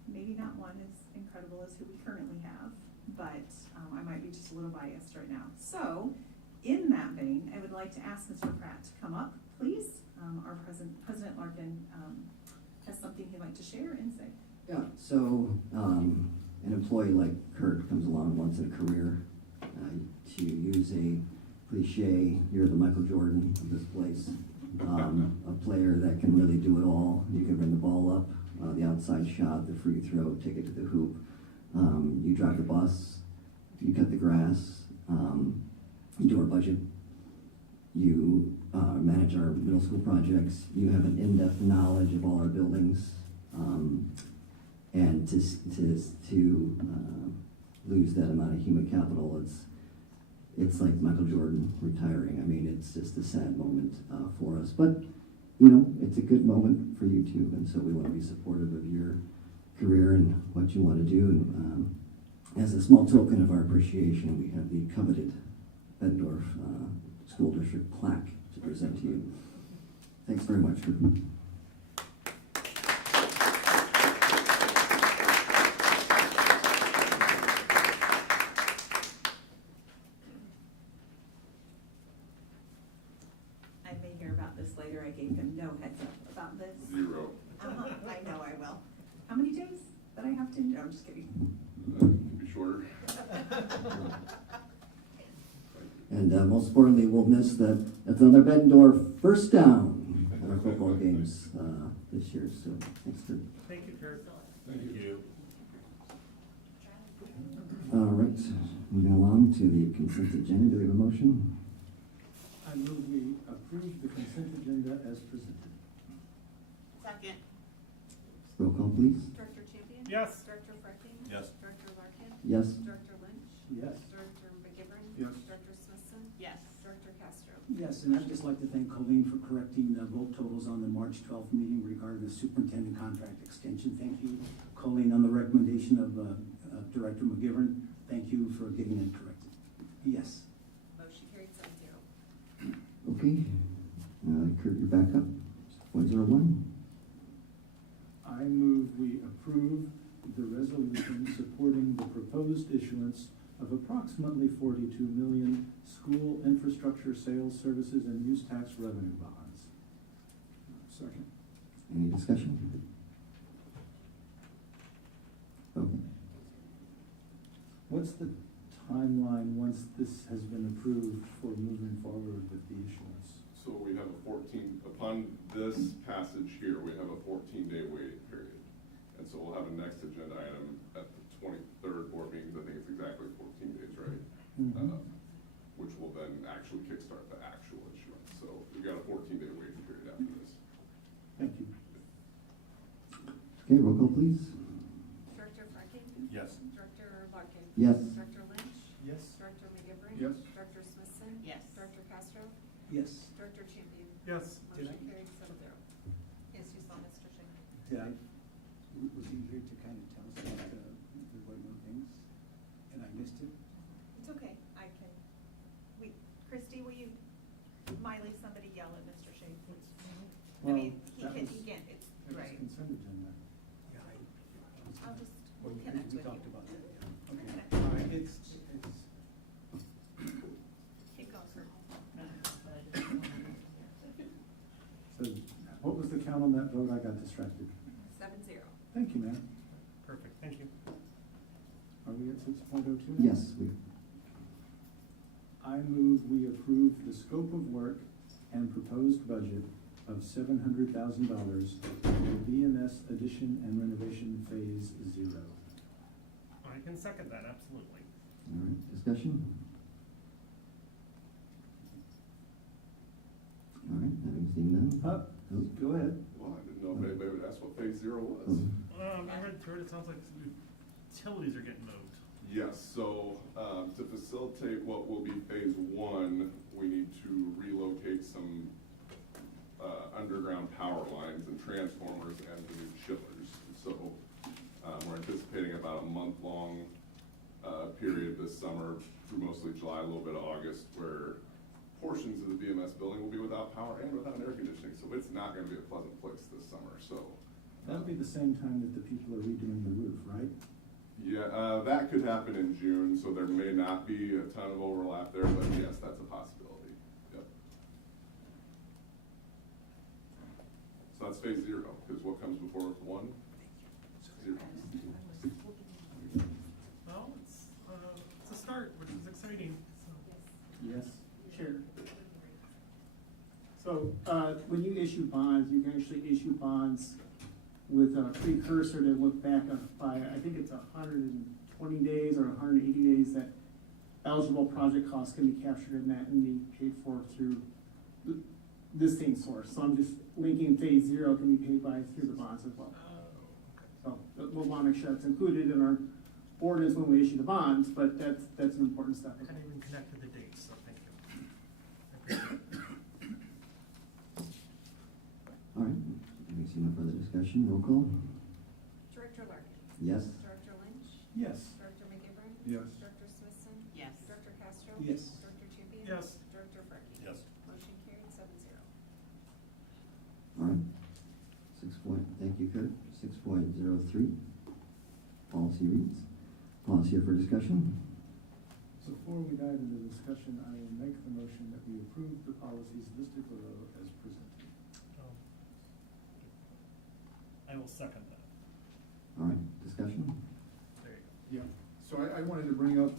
Maybe not one as incredible as who we currently have, but I might be just a little biased right now. So, in that vein, I would like to ask Mr. Pratt to come up, please. Our President Larkin has something he'd like to share and say. Yeah, so an employee like Kurt comes along once in a career. To use a cliche, you're the Michael Jordan of this place. A player that can really do it all. You can bring the ball up, the outside shot, the free throw, take it to the hoop. You drive the bus, you cut the grass, you do our budget, you manage our middle school projects, you have an in-depth knowledge of all our buildings, and to lose that amount of human capital, it's like Michael Jordan retiring. I mean, it's just a sad moment for us, but you know, it's a good moment for you too, and so we want to be supportive of your career and what you want to do. And as a small token of our appreciation, we have the coveted Bettendorf School District plaque to present to you. Thanks very much. this later, I gave him no heads up about this. 0. I know I will. How many days that I have to, no, I'm just kidding. Can be shorter. And most importantly, we'll miss that it's another Bettendorf first down at our football games this year. So thanks, Kurt. Thank you, Kurt. Thank you. All right, moving along to the consent agenda. Do we have a motion? I move we approve the consent agenda as presented. Second. Roll call, please. Director Champion? Yes. Director Frecking? Yes. Director Larkin? Yes. Director Lynch? Yes. Director McGivern? Yes. Director Smithson? Yes. Director Castro? Yes, and I'd just like to thank Colleen for correcting the vote totals on the March 12th meeting regarding the superintendent contract extension. Thank you, Colleen, on the recommendation of Director McGivern. Thank you for getting it corrected. Yes. Motion carried 7-0. Okay. Kurt, you're back up. 101. I move we approve the resolution supporting the proposed issuance of approximately 42 million school infrastructure sales, services, and use tax revenue bonds. Second. Any discussion? Okay. What's the timeline once this has been approved for moving forward with the issuance? So we have a 14, upon this passage here, we have a 14-day waiting period. And so we'll have a next agenda item at the 23rd board meeting, I think it's exactly 14 days, right? Which will then actually kickstart the actual issuance. So we've got a 14-day waiting period after this. Thank you. Okay, roll call, please. Director Frecking? Yes. Director Larkin? Yes. Director Lynch? Yes. Director McGivern? Yes. Director Smithson? Yes. Director Castro? Yes. Director Champion? Yes. Motion carried 7-0. Yes, you saw Mr. Shea. Did I, was he here to kind of tell us about the Whiteman things? And I missed it? It's okay, I can, Christy, will you, Miley, somebody yell at Mr. Shea? I mean, he can't, it's, That was right. consent agenda. Yeah, I'll just we connect with you. talked about that, yeah. Okay. Connect. All right, it's, Keep going, sir. so what was the count on that vote? I got distracted. 7-0. Thank you, ma'am. Perfect, thank you. Are we at 6.02 now? Yes. I move we approve the scope of work and proposed budget of $700,000 for BMS addition and renovation phase 0. I can second that, absolutely. All right, discussion? All right, having seen none. Go ahead. Well, I didn't know if anybody would ask what phase 0 was. I read through it, it sounds like utilities are getting moved. Yes, so to facilitate what will be phase 1, we need to relocate some underground power lines and transformers and the new chillers. So we're anticipating about a month-long period this summer through mostly July, a little bit of August, where portions of the BMS building will be without power and without air conditioning. So it's not going to be a pleasant place this summer. So That'll be the same time that the people are redoing the roof, right? yeah, that could happen in June. So there may not be a ton of overlap there, but yes, that's a possibility. Yep. So that's phase 0, because what comes before 1? 0. Well, it's a start, which is exciting, so. Yes. Sure. So, when you issue bonds, you can actually issue bonds with a precursor to look back by, I think it's 120 days or 180 days that eligible project costs can be captured in that and be paid for through this same source. So I'm just linking phase 0 can be paid through the bonds as well. So we'll want to make sure that's included in our ordinance when we issue the bonds, but that's an important step. I hadn't even connected the dates, so thank you. I appreciate it. All right, having seen no further discussion, roll call. Director Larkin? Yes. Director Lynch? Yes. Director McGivern? Yes. Director Smithson? Yes. Director Castro? Yes. Director Champion? Yes. Director Frecking? Yes. Motion carried 7-0. All right. Thank you, Kurt. 6.03. Policy reads. Pause here for discussion. So before we dive into discussion, I will make the motion that we approve the policies listed below as presented. I will second that. All right, discussion? There you Yeah, so I wanted to bring up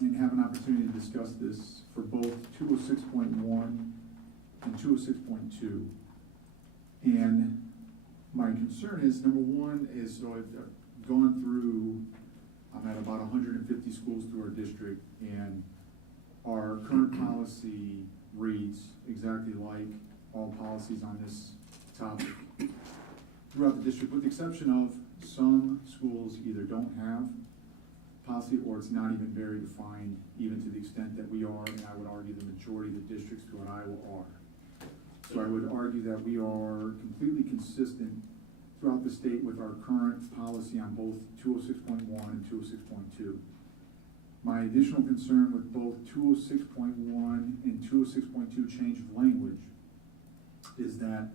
and have an opportunity to discuss this for both 206.1 and 206.2. And my concern is, number one is, so I've gone through, I'm at about 150 schools through our district, and our current policy reads exactly like all policies on this topic throughout the district, with the exception of some schools either don't have policy or it's not even very defined, even to the extent that we are, and I would argue the majority of the districts throughout Iowa are. So I would argue that we are completely consistent throughout the state with our current policy on both 206.1 and 206.2. My additional concern with both 206.1 and 206.2 change of language is that,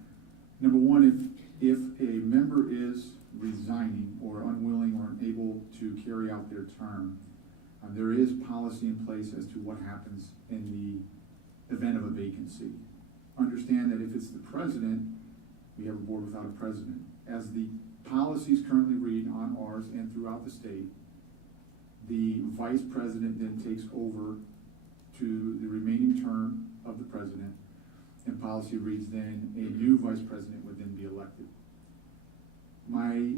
number one, if a member is resigning or unwilling or unable to carry out their term, there is policy in place as to what happens in the event of a vacancy. Understand that if it's the president, we have a board without a president. As the policies currently read on ours and throughout the state, the vice president then takes over to the remaining term of the president, and policy reads then a new vice president would then be elected. My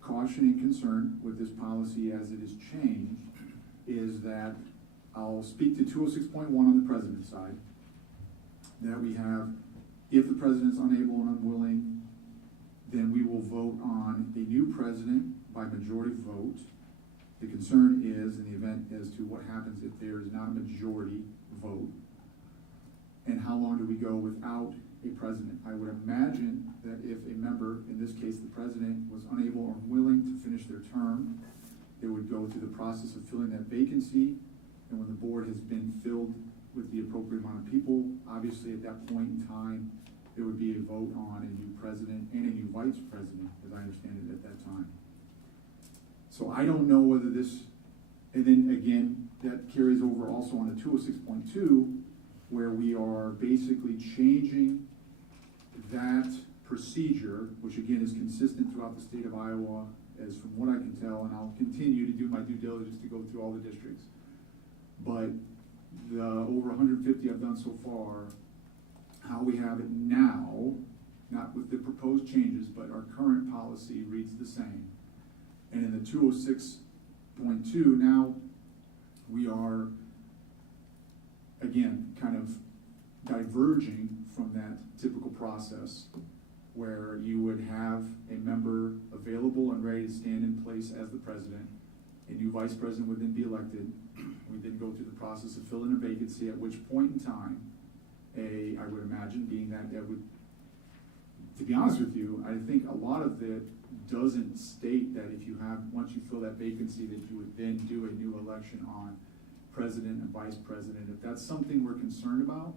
caution and concern with this policy as it is changed is that I'll speak to 206.1 on the president's side, that we have, if the president's unable and unwilling, then we will vote on a new president by majority vote. The concern is in the event as to what happens if there is not a majority vote, and how long do we go without a president. I would imagine that if a member, in this case the president, was unable or unwilling to finish their term, they would go through the process of filling that vacancy, and when the board has been filled with the appropriate amount of people, obviously at that point in time, there would be a vote on a new president and a new vice president, as I understand it at that time. So I don't know whether this, and then again, that carries over also on the 206.2, where we are basically changing that procedure, which again is consistent throughout the state of Iowa, as from what I can tell, and I'll continue to do my due diligence to go through all the districts. But the over 150 I've done so far, how we have it now, not with the proposed changes, but our current policy reads the same. And in the 206.2, now we are, again, kind of diverging from that typical process where you would have a member available and ready to stand in place as the president. A new vice president would then be elected. We then go through the process of filling a vacancy, at which point in time, I would imagine, being that would, to be honest with you, I think a lot of it doesn't state that if you have, once you fill that vacancy, that you would then do a new election on president and vice president. If that's something we're concerned about,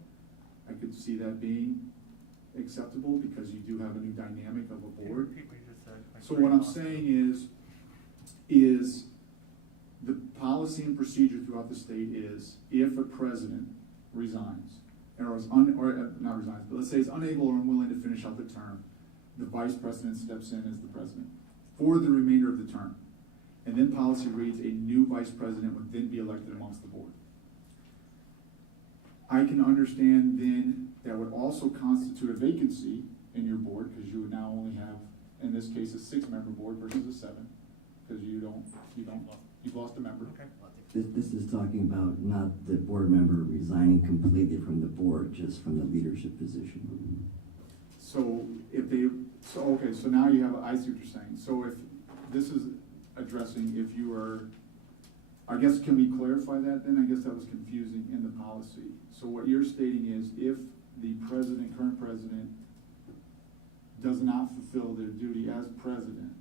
I could see that being acceptable because you do have a new dynamic of a board. Repeat what you just said. So what I'm saying is the policy and procedure throughout the state is if a president resigns, or not resigns, but let's say is unable or unwilling to finish out the term, the vice president steps in as the president for the remainder of the term. And then policy reads a new vice president would then be elected amongst the board. I can understand then that would also constitute a vacancy in your board, because you would now only have, in this case, a 6-member board versus a 7, because you've lost a member. Okay. This is talking about not the board member resigning completely from the board, just from the leadership position. So so now you have, I see what you're saying. So if this is addressing if you are, I guess, can we clarify that then? I guess that was confusing in the policy. So what you're stating is if the current president, does not fulfill their duty as president,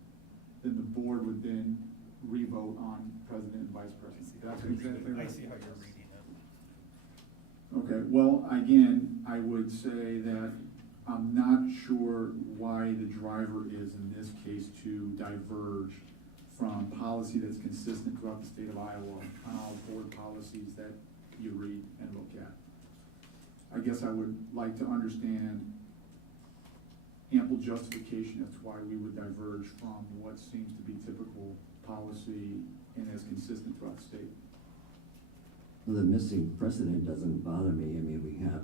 then the board would then re-vote on president and vice president. That's exactly right. I see how you're reading it. Okay, well, again, I would say that I'm not sure why the driver is in this case to diverge from policy that's consistent throughout the state of Iowa on all board policies that you read and look at. I guess I would like to understand ample justification as to why we would diverge from what seems to be typical policy and is consistent throughout the state. Well, the missing precedent doesn't bother me. I mean, we have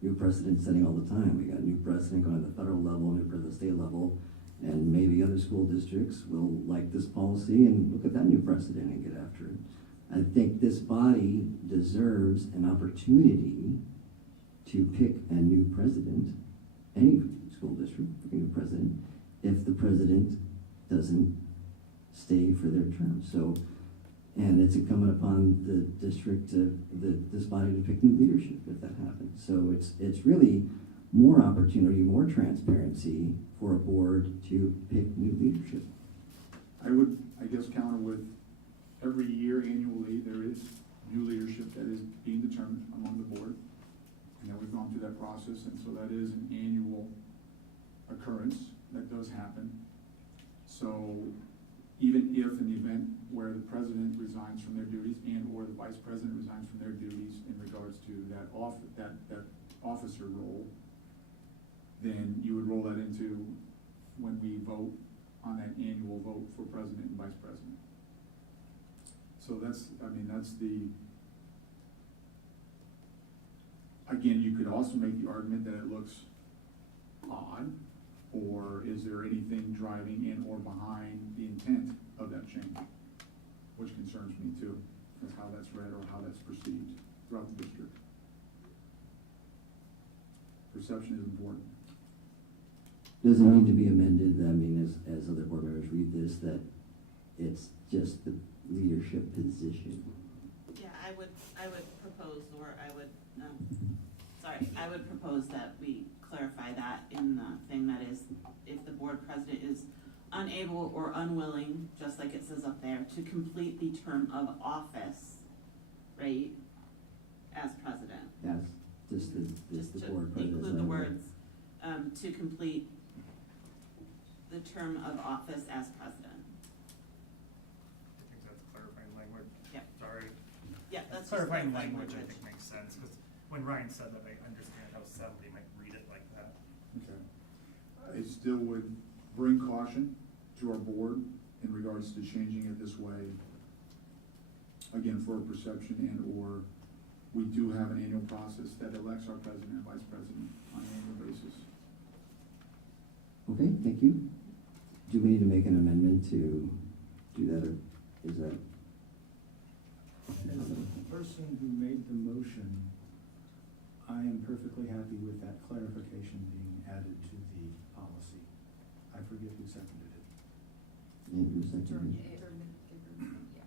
new precedent setting all the time. We got new precedent going at the federal level, new for the state level, and maybe other school districts will like this policy and look at that new precedent and get after it. I think this body deserves an opportunity to pick a new president, any school district, pick a new president, if the president doesn't stay for their term. So, and it's incumbent upon the district this body to pick new leadership if that happens. So it's really more opportunity, more transparency for a board to pick new leadership. I would, I guess, counter with every year annually, there is new leadership that is being determined among the board. And that we've gone through that process, and so that is an annual occurrence that does happen. So even if in the event where the president resigns from their duties and or the vice president resigns from their duties in regards to that officer role, then you would roll that into when we vote on that annual vote for president and vice president. So that's, I mean, that's the, again, you could also make the argument that it looks odd, or is there anything driving in or behind the intent of that change? Which concerns me too, is how that's read or how that's perceived throughout the district. Perception is important. Does it need to be amended? I mean, as other board members read this, that it's just the leadership position? Yeah, I would propose, or I would, I would propose that we clarify that in the thing, that is, if the board president is unable or unwilling, just like it says up there, to complete the term of office, right, as president. Yes, just the board president. Include the words, to complete the term of office as president. I think that's clarifying language. Yeah. Sorry. Yeah, that's just clarifying clarifying language. I think makes sense, because when Ryan said that, I understand how somebody might read it like that. Okay. I still would bring caution to our board in regards to changing it this way. Again, for a perception and or we do have an annual process that elects our president and vice president on an annual basis. Okay, thank you. Do we need to make an amendment to do that, or is that? As the person who made the motion, I am perfectly happy with that clarification being added to the policy. I forget who seconded it. Andrew seconded.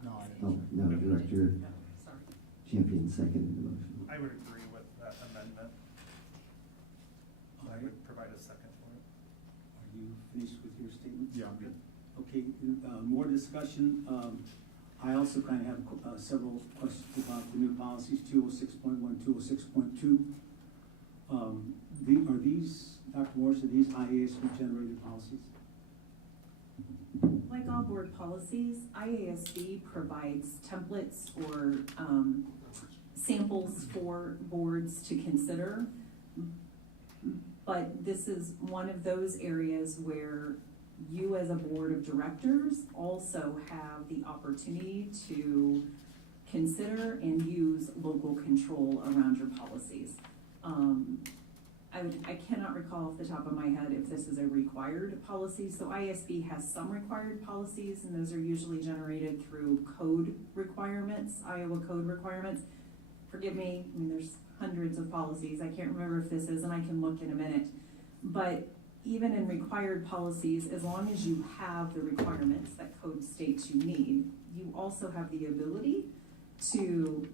No, I Oh, no, Director Sorry. Champion seconded the motion. I would agree with that amendment. I would provide a second for it. Are you finished with your statement? Yeah, I'm good. Okay, more discussion. I also kind of have several questions about the new policies, 206.1, 206.2. Are these, Dr. Morris, are these IASB generated policies? Like all board policies, IASB provides templates or samples for boards to consider. But this is one of those areas where you as a board of directors also have the opportunity to consider and use local control around your policies. I cannot recall off the top of my head if this is a required policy. So ISB has some required policies, and those are usually generated through code requirements, Iowa code requirements. Forgive me, I mean, there's hundreds of policies. I can't remember if this is, and I can look in a minute. But even in required policies, as long as you have the requirements that code states you need, you also have the ability to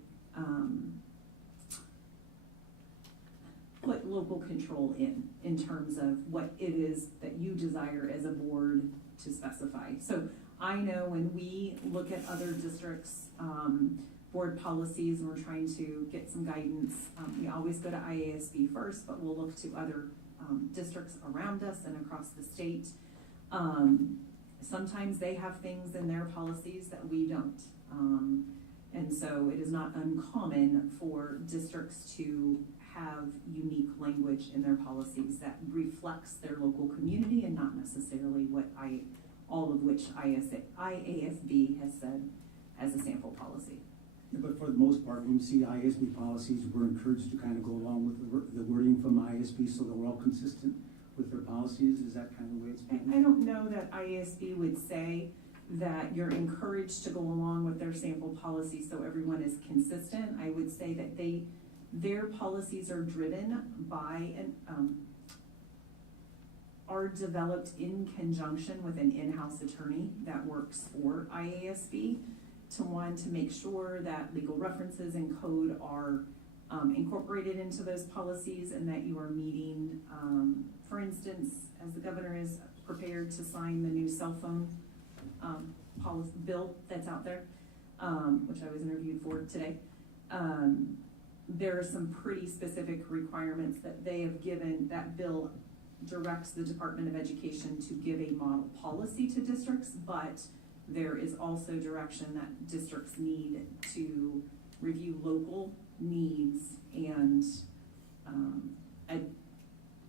put local control in terms of what it is that you desire as a board to specify. So I know when we look at other districts' board policies and we're trying to get some guidance, we always go to IASB first, but we'll look to other districts around us and across the state. sometimes they have things in their policies that we don't. And so it is not uncommon for districts to have unique language in their policies that reflects their local community and not necessarily what all of which IASB has said as a sample policy. Yeah, but for the most part, when we see ISB policies, we're encouraged to kind of go along with the wording from ISB so that we're all consistent with their policies. Is that kind of the way it's been? I don't know that IASB would say that you're encouraged to go along with their sample policy so everyone is consistent. I would say that their policies are driven by are developed in conjunction with an in-house attorney that works for IASB to make sure that legal references and code are incorporated into those policies and that you are meeting, for instance, as the governor is prepared to sign the new cell phone policy bill that's out there, which I was interviewed for today. There are some pretty specific requirements that they have given. That bill directs the Department of Education to give a model policy to districts, but there is also direction that districts need to review local needs and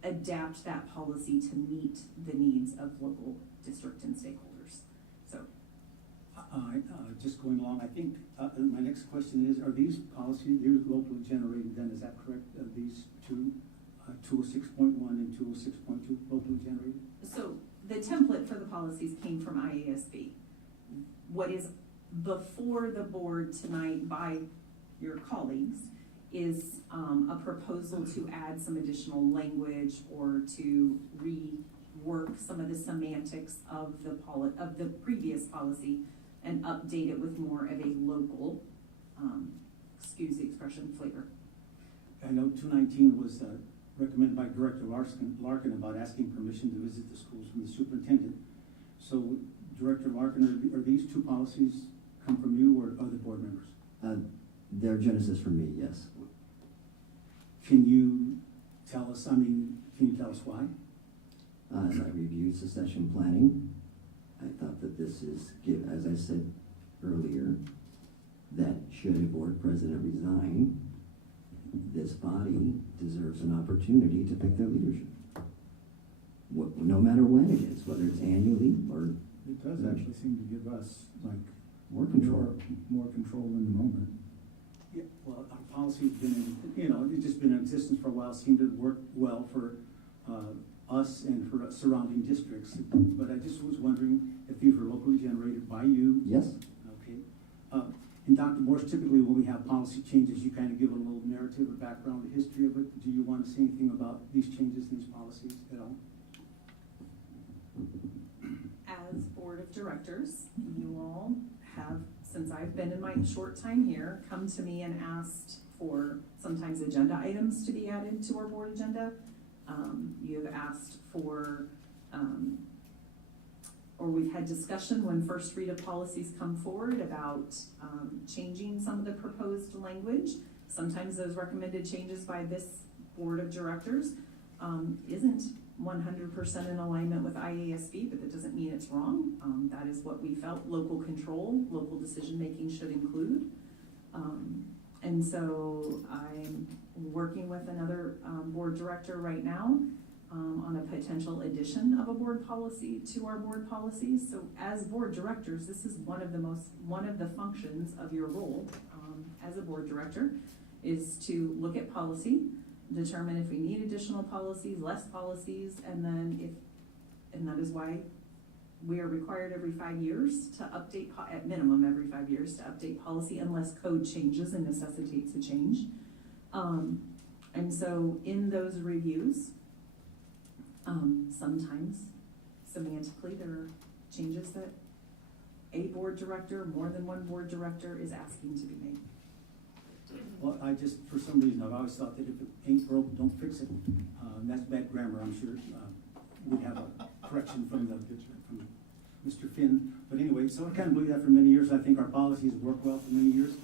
adapt that policy to meet the needs of local district and stakeholders. So, just going along, I think my next question is: are these policies locally generated? Then is that correct? These two, 206.1 and 206.2, locally generated. So the template for the policies came from IASB. What is before the board tonight by your colleagues is a proposal to add some additional language or to rework some of the semantics of the previous policy and update it with more of a local, excuse the expression, flavor. I know 219 was recommended by Director Larkin about asking permission to visit the schools from the superintendent. So, Director Larkin, are these two policies come from you or other board members? Their genesis from me, yes. Can you tell us, can you tell us why? As I reviewed succession planning, I thought that this is, as I said earlier, that should a board president resign, this body deserves an opportunity to pick their leadership. No matter when it is, whether it's annually or... It does actually seem to give us more control. More control in the moment. Yeah, well, our policy's been, it's just been in existence for a while, seemed to work well for us and for surrounding districts. But I just was wondering if these were locally generated by you. Yes. Okay. And Dr. Morse, typically when we have policy changes, you kind of give a little narrative or background, the history of it. Do you want to say anything about these changes in these policies at all? As board of directors, you all have, since I've been in my short time here, come to me and asked for sometimes agenda items to be added to our board agenda. You have asked for, or we've had discussion when first read of policies come forward about changing some of the proposed language. Sometimes those recommended changes by this board of directors isn't 100% in alignment with IASB, but that doesn't mean it's wrong. That is what we felt local control, local decision-making should include. And so I'm working with another board director right now on a potential addition of a board policy to our board policies. So as board directors, this is one of the functions of your role as a board director is to look at policy, determine if we need additional policies, less policies, and that is why we are required every 5 years to update, at minimum every 5 years, to update policy unless code changes and necessitates a change. And so in those reviews, sometimes semantically there are changes that a board director, more than one board director, is asking to be made. Well, for some reason, I've always thought that if it ain't broke, don't fix it. That's bad grammar, I'm sure. We have a correction from Mr. Finn. But anyway, so I kind of believe that for many years. I think our policies have worked well for many years.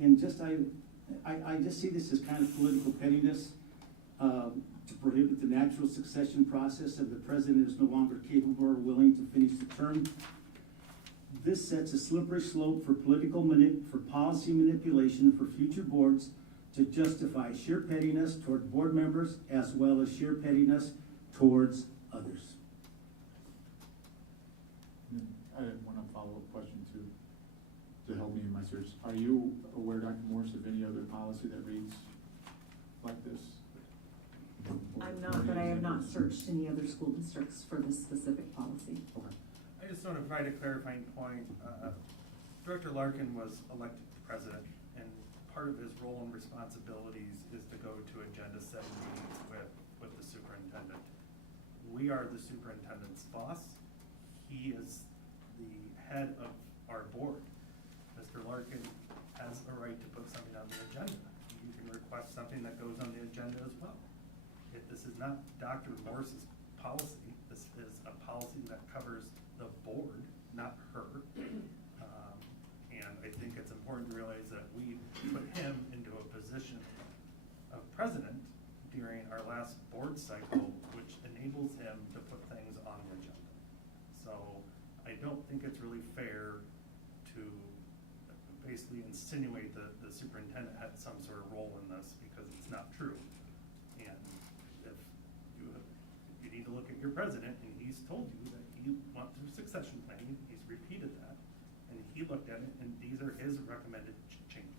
And I just see this as kind of political pettiness. to prohibit the natural succession process if the president is no longer capable or willing to finish the term. This sets a slippery slope for for policy manipulation for future boards to justify sheer pettiness toward board members as well as sheer pettiness towards others. I had one follow-up question to help me in my search. Are you aware, Dr. Morse, of any other policy that reads like this? I'm not, but I have not searched any other school districts for this specific policy. Okay. I just want to provide a clarifying point. Director Larkin was elected president, and part of his role and responsibilities is to go to agenda setting meetings with the superintendent. We are the superintendent's boss. He is the head of our board. Mr. Larkin has a right to put something on the agenda. You can request something that goes on the agenda as well. This is not Dr. Morse's policy. This is a policy that covers the board, not her. And I think it's important to realize that we put him into a position of president during our last board cycle, which enables him to put things on the agenda. So I don't think it's really fair to basically insinuate that the superintendent had some sort of role in this, because it's not true. And if you need to look at your president, and he's told you that he wants through succession planning, he's repeated that, and he looked at it, and these are his recommended changes.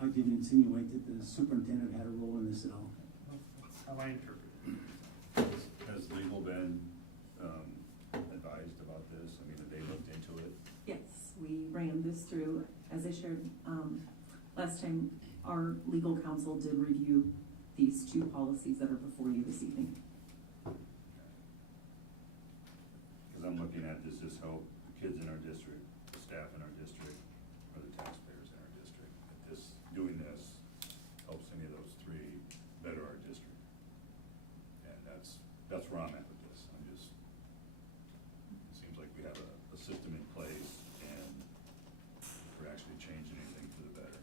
I didn't insinuate that the superintendent had a role in this at all. Well, that's how I interpret it. Has legal been advised about this? I mean, have they looked into it? Yes, we ran this through, as I shared last time, our legal counsel did review these two policies that are before you this evening. Because I'm looking at, does this help the kids in our district, the staff in our district, or the taxpayers in our district? If doing this helps any of those three better our district. And that's where I'm at with this. It seems like we have a system in place, and if we're actually changing anything for the better.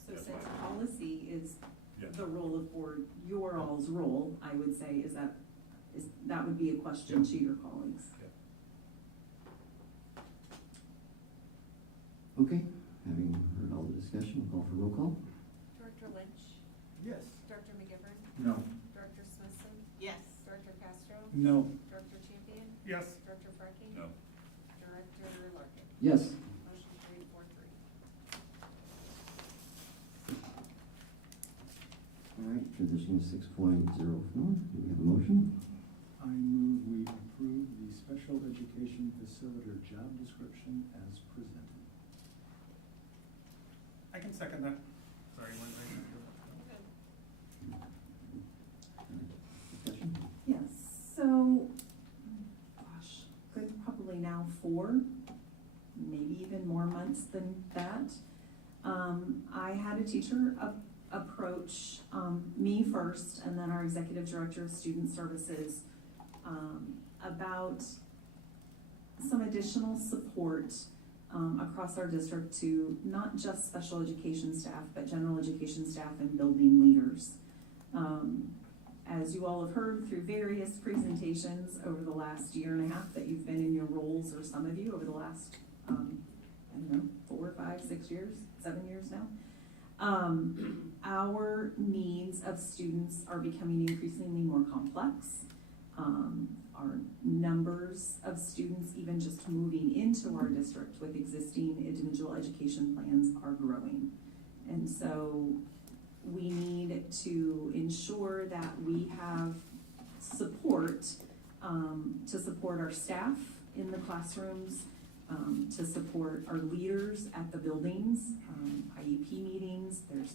So That's since fine. policy is Yeah. the role of board, your all's role, I would say, that would be a question to your colleagues. Okay, having heard all the discussion, we'll call for roll call. Director Lynch? Yes. Director McGivern? No. Director Smithson? Yes. Director Castro? No. Director Champion? Yes. Director Frankie? No. Director Larkin? Yes. Motion carried 4-3. All right, transitioning to 6.04, do we have a motion? I move we approve the special education facilitator job description as presented. I can second that. Sorry, when Discussion? Yes, so, gosh, good, probably now 4, maybe even more months than that. I had a teacher approach me first, and then our executive director of student services about some additional support across our district to not just special education staff, but general education staff and building leaders. As you all have heard through various presentations over the last year and a half that you've been in your roles, or some of you over the last, 4, 5, 6 years, 7 years now, our needs of students are becoming increasingly more complex. Our numbers of students, even just moving into our district with existing individual education plans, are growing. And so we need to ensure that we have support to support our staff in the classrooms, to support our leaders at the buildings, IEP meetings. There's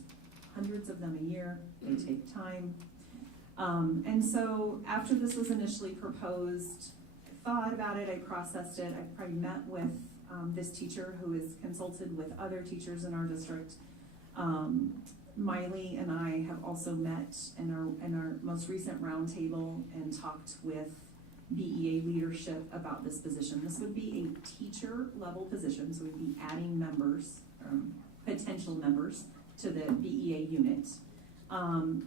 hundreds of them a year. They take time. And so after this was initially proposed, I thought about it, I processed it, I probably met with this teacher who is consulted with other teachers in our district. Miley and I have also met in our most recent roundtable and talked with BEA leadership about this position. This would be a teacher level position, so we'd be adding members, potential members to the BEA unit.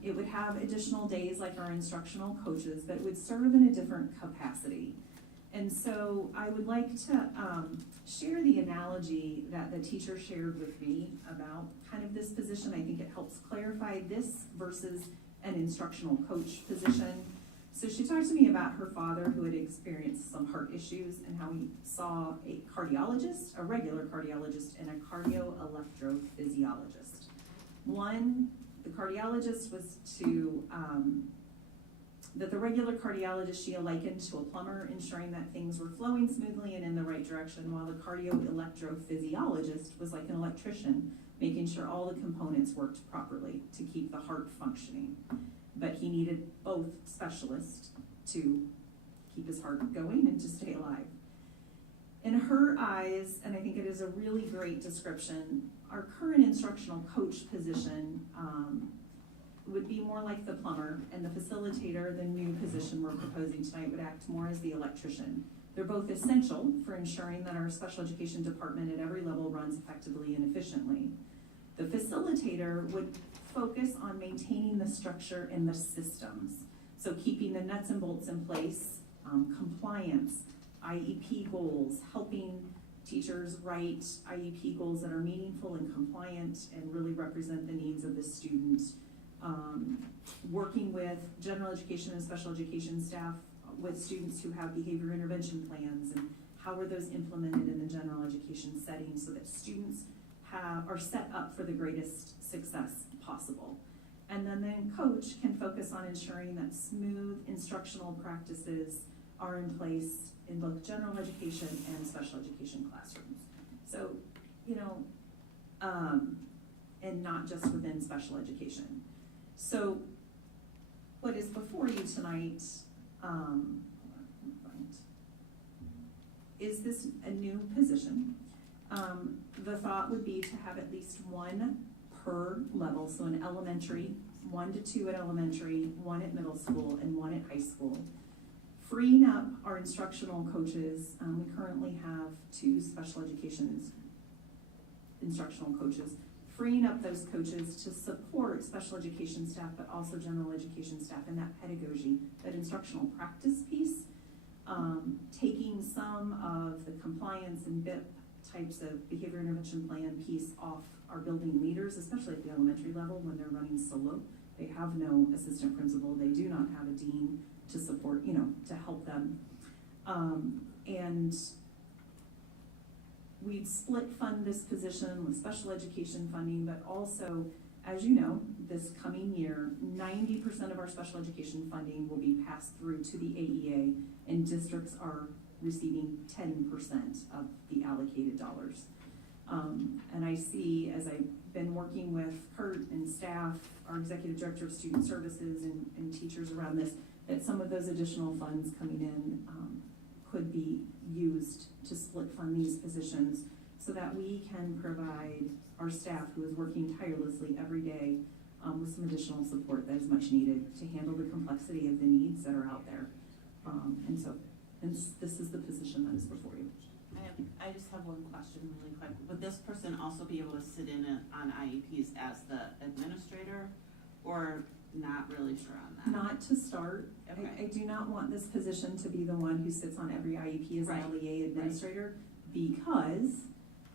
It would have additional days like our instructional coaches, but it would serve in a different capacity. And so I would like to share the analogy that the teacher shared with me about kind of this position. I think it helps clarify this versus an instructional coach position. So she talked to me about her father who had experienced some heart issues and how he saw a cardiologist, a regular cardiologist, and a cardio-electrophysiologist. The cardiologist was that the regular cardiologist she likened to a plumber, ensuring that things were flowing smoothly and in the right direction, while the cardio-electrophysiologist was like an electrician, making sure all the components worked properly to keep the heart functioning. But he needed both specialists to keep his heart going and to stay alive. In her eyes, and I think it is a really great description, our current instructional coach position would be more like the plumber, and the facilitator, the new position we're proposing tonight, would act more as the electrician. They're both essential for ensuring that our special education department at every level runs effectively and efficiently. The facilitator would focus on maintaining the structure and the systems. So keeping the nuts and bolts in place, compliance, IEP goals, helping teachers write IEP goals that are meaningful and compliant and really represent the needs of the student. Working with general education and special education staff with students who have behavior intervention plans, and how are those implemented in the general education setting so that students are set up for the greatest success possible. And then coach can focus on ensuring that smooth instructional practices are in place in both general education and special education classrooms. So, and not just within special education. So what is before you tonight is this a new position. The thought would be to have at least one per level, so in elementary, 1 to 2 at elementary, 1 at middle school, and 1 at high school. Freeing up our instructional coaches, we currently have 2 special education instructional coaches. Freeing up those coaches to support special education staff, but also general education staff in that pedagogy, that instructional practice piece, taking some of the compliance and BIP types of behavior intervention plan piece off our building leaders, especially at the elementary level when they're running solo. They have no assistant principal, they do not have a dean to support, to help them. And we'd split fund this position with special education funding, but also, as you know, this coming year, 90% of our special education funding will be passed through to the AEA, and districts are receiving 10% of the allocated dollars. And I see, as I've been working with Kurt and staff, our executive director of student services and teachers around this, that some of those additional funds coming in could be used to split fund these positions so that we can provide our staff, who is working tirelessly every day, with some additional support that is much needed to handle the complexity of the needs that are out there. And this is the position that is before you. I just have one question really quick. Would this person also be able to sit in on IEPs as the administrator, or not really sure on that? Not to start. Okay. I do not want this position to be the one who sits on every IEP as an LEA administrator, because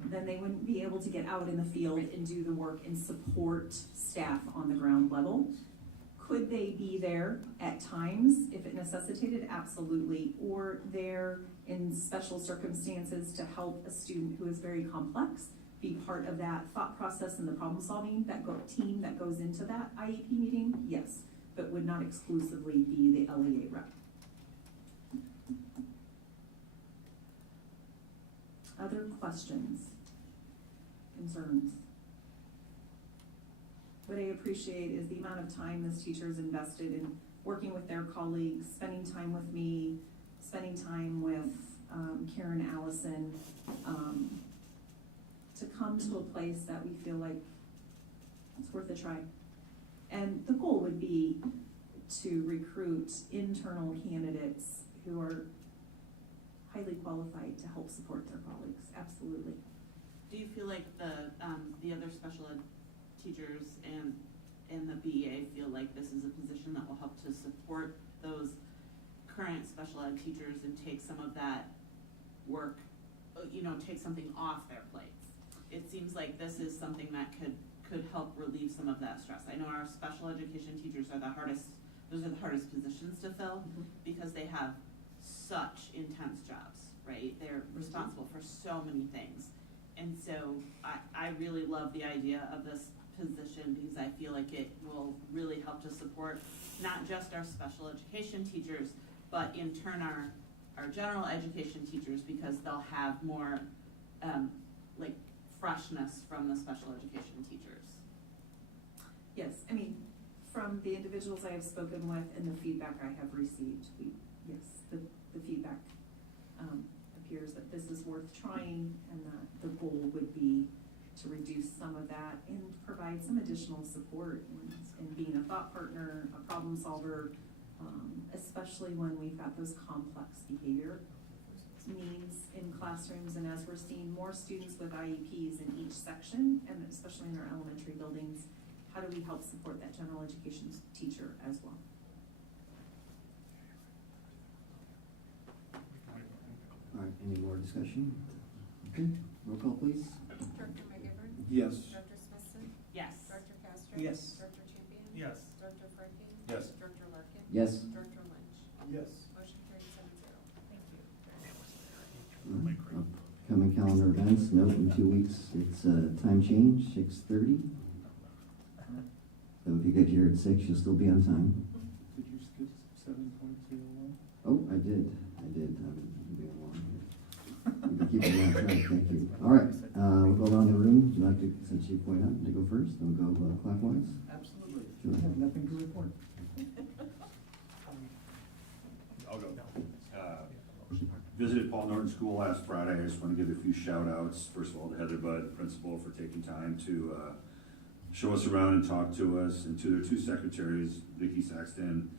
then they wouldn't be able to get out in the field and do the work and support staff on the ground level. Could they be there at times if it necessitated? Absolutely. Or there in special circumstances to help a student who is very complex be part of that thought process and the problem solving, that team that goes into that IEP meeting? Yes, but would not exclusively be the LEA rep. Other questions, concerns? What I appreciate is the amount of time this teacher has invested in working with their colleagues, spending time with me, spending time with Karen, Allison, to come to a place that we feel like it's worth a try. And the goal would be to recruit internal candidates who are highly qualified to help support their colleagues. Absolutely. Do you feel like the other special ed teachers and and the BEA feel like this is a position that will help to support those current special ed teachers and take some of that work, take something off their plates. It seems like this is something that could help relieve some of that stress. I know our special education teachers are the hardest positions to fill because they have such intense jobs, right? They're responsible for so many things. And so I really love the idea of this position because I feel like it will really help to support not just our special education teachers, but in turn our general education teachers, because they'll have more freshness from the special education teachers. Yes, I mean, from the individuals I have spoken with and the feedback I have received, the feedback appears that this is worth trying, and that the goal would be to reduce some of that and provide some additional support in being a thought partner, a problem solver, especially when we've got those complex behavior needs in classrooms, and as we're seeing more students with IEPs in each section, and especially in our elementary buildings, how do we help support that general education teacher as well? All right, any more discussion? Okay, roll call please. Director McGivern? Yes. Director Smithson? Yes. Director Castro? Yes. Director Champion? Yes. Director Franklin? Yes. Director Larkin? Yes. Director Lynch? Yes. Motion carries 7-0. Thank you. Upcoming calendar events, note in 2 weeks, it's time change, 6:30. So if you get here at 6, you'll still be on time. Did you skip 7.01? Oh, I did. I'm being long here. You've been keeping me on track, thank you. All right, we'll go around the room. Would you like to, since you point out, to go first, then we'll go clockwise? Absolutely. Sure. I have nothing to report. I'll go. Visited Paul Norton School last Friday. I just want to give a few shout outs. First of all, to Heather Budd, principal, for taking time to show us around and talk to us, and to their two secretaries, Vicki Saxton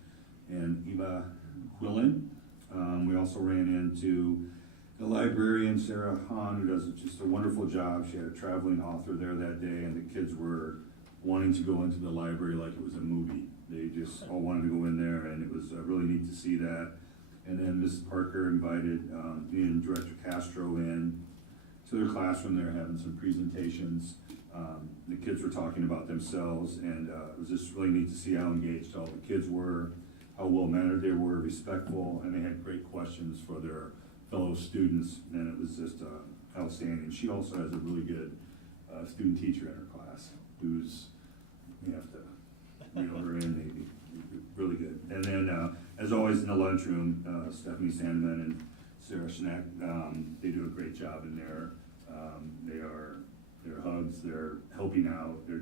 and Eva Quillen. We also ran into the librarian, Sarah Hahn, who does just a wonderful job. She had a traveling author there that day, and the kids were wanting to go into the library like it was a movie. They just all wanted to go in there, and it was really neat to see that. And then Mrs. Parker invited me and Director Castro in to their classroom. They were having some presentations. The kids were talking about themselves, and it was just really neat to see how engaged all the kids were, how well-mannered they were, respectful, and they had great questions for their fellow students, and it was just outstanding. She also has a really good student teacher in her class, who's, you have to reel her in, maybe, really good. And then, as always, in the lunchroom, Stephanie Sandman and Sarah Schneck, they do a great job in there. They're hugs, they're helping out, they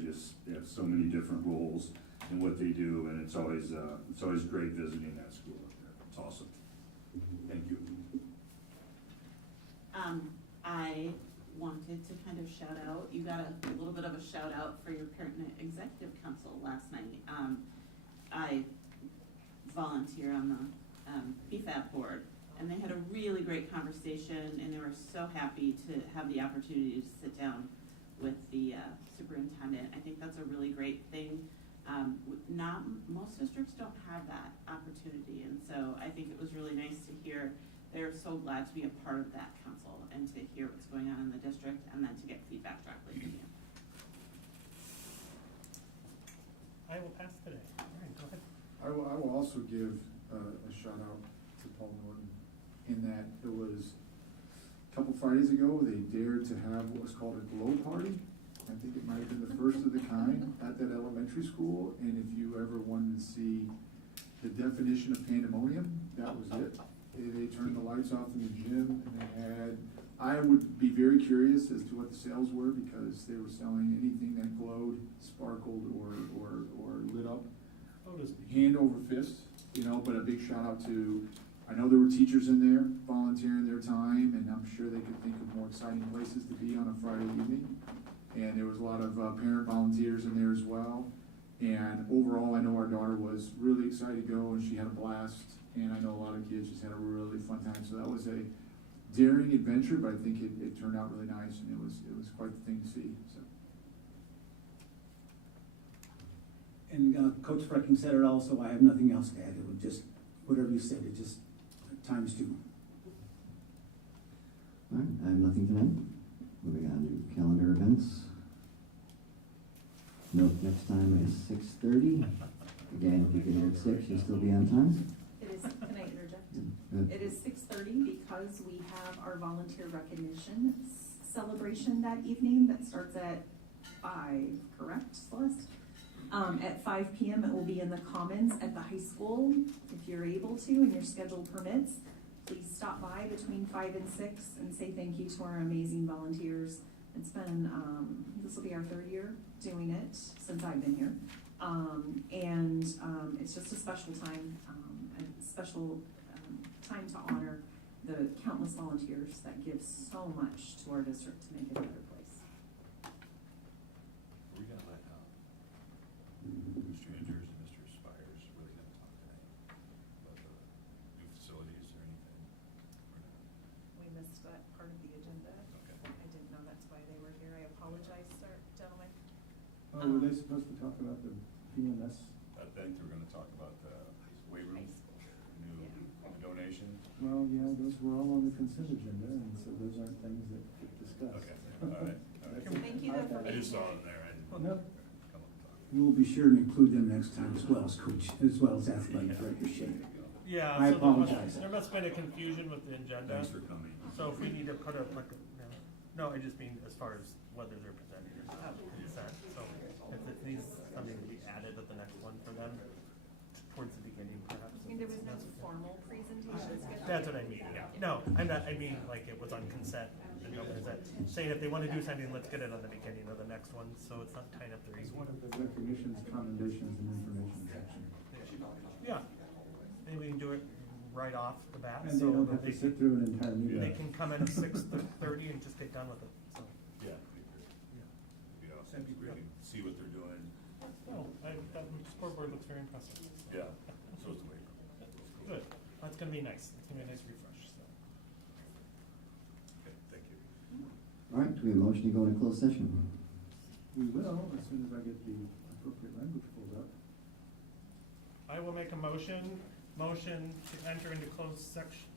have so many different roles in what they do, and it's always great visiting that school up there. It's awesome. Thank you. I wanted to kind of shout out, you got a little bit of a shout out for your Parent Executive Council last night. I volunteer on the PFAB board, and they had a really great conversation, and they were so happy to have the opportunity to sit down with the superintendent. I think that's a really great thing. Most districts don't have that opportunity, and so I think it was really nice to hear. They're so glad to be a part of that council and to hear what's going on in the district, and then to get feedback directly from you. I will pass today. All right, go ahead. I will also give a shout out to Paul Norton, in that it was a couple Fridays ago, they dared to have what was called a glow party. I think it might have been the first of the kind at that elementary school, and if you ever wanted to see the definition of pandemonium, that was it. They turned the lights off in the gym, and they had, I would be very curious as to what the sales were, because they were selling anything that glowed, sparkled, or lit up. Hand over fist, but a big shout out to, I know there were teachers in there volunteering their time, and I'm sure they could think of more exciting places to be on a Friday evening. And there was a lot of parent volunteers in there as well. And overall, I know our daughter was really excited to go, and she had a blast. And I know a lot of kids just had a really fun time. So that was a daring adventure, but I think it turned out really nice, and it was quite the thing to see. So. And Coach Frecking said it also, I have nothing else to add, it was just, whatever you said, it just times two. All right, I have nothing tonight. Moving on to calendar events. Note next time is 6:30. Again, if you get here at 6, you'll still be on time. It is, can I interject? Good. It is 6:30 because we have our volunteer recognition celebration that evening that starts at 5, correct, Celeste? At 5 p.m. it will be in the Commons at the high school. If you're able to and your schedule permits, please stop by between 5 and 6 and say thank you to our amazing volunteers. It's been, this will be our 3rd year doing it since I've been here. It's just a special time, time to honor the countless volunteers that give so much to our district to make it a better place. We're gonna let, Mr. Andrews and Mr. Spires really gonna talk tonight about the new facilities or anything? We missed that part of the agenda. Okay. I didn't know that's why they were here. I apologize, sir, gentlemen. Oh, were they supposed to talk about the PMS? I think we're gonna talk about the weight room, new donation. Well, yeah, those were all on the consent agenda, and so those aren't things that get discussed. Okay, all right, all right. Thank you though for I being just saw here. them there, I didn't Nope. come up and talk. We will be sure to include them next time as well as coach, as well as athletic director Shane. Yeah, I so apologize. there must have been a confusion with the agenda. Thanks for coming. So if we need to put a, like, no, I just mean as far as whether they're presenting or not, consent. So if it needs something to be added at the next one for them, towards the beginning perhaps. I mean, there was no formal presentation scheduled. That's what I mean, yeah. No, I'm not, I mean, like, it was on consent, and no one is that, saying if they wanna do something, let's get it on the beginning of the next one, so it's not tying up their It's evening. one of the recognitions, commendations, and information section. Yeah, maybe we can do it right off the bat, And they so don't that have they to sit can, through an entire meeting. they can come in at 6:30 and just get done with it, so. Yeah. You know, so we can see what they're doing. Oh, that scoreboard looks very impressive. Yeah, so is the weight room. Good, that's gonna be nice, it's gonna be a nice refresh, so. Okay, thank you. All right, do we have a motion to go into closed session? We will, as soon as I get the appropriate language pulled up. I will make a motion to enter into closed section.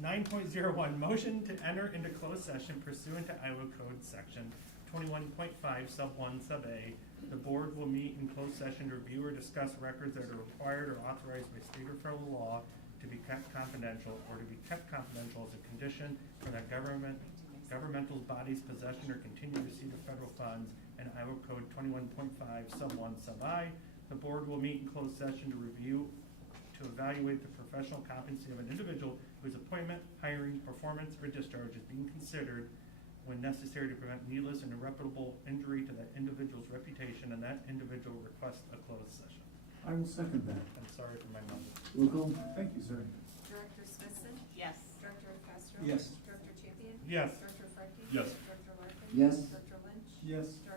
9.01, motion to enter into closed session pursuant to Iowa Code Section 21.5 Sub 1 Sub A. The board will meet in closed session to review or discuss records that are required or authorized by state or federal law to be kept confidential or to be kept confidential as a condition for that governmental body's possession or continued receipt of federal funds and Iowa Code 21.5 Sub 1 Sub I. The board will meet in closed session to review, to evaluate the professional competency of an individual whose appointment, hiring, performance, or discharge is being considered when necessary to prevent needless and irreparable injury to that individual's reputation, and that individual requests a closed session. I will second that. I'm sorry for my mouth. Roll call? Thank you, sir. Director Smithson? Yes. Director Castro? Yes. Director Champion? Yes. Director Frankie? Yes. Director Larkin? Yes. Director Lynch? Yes. Director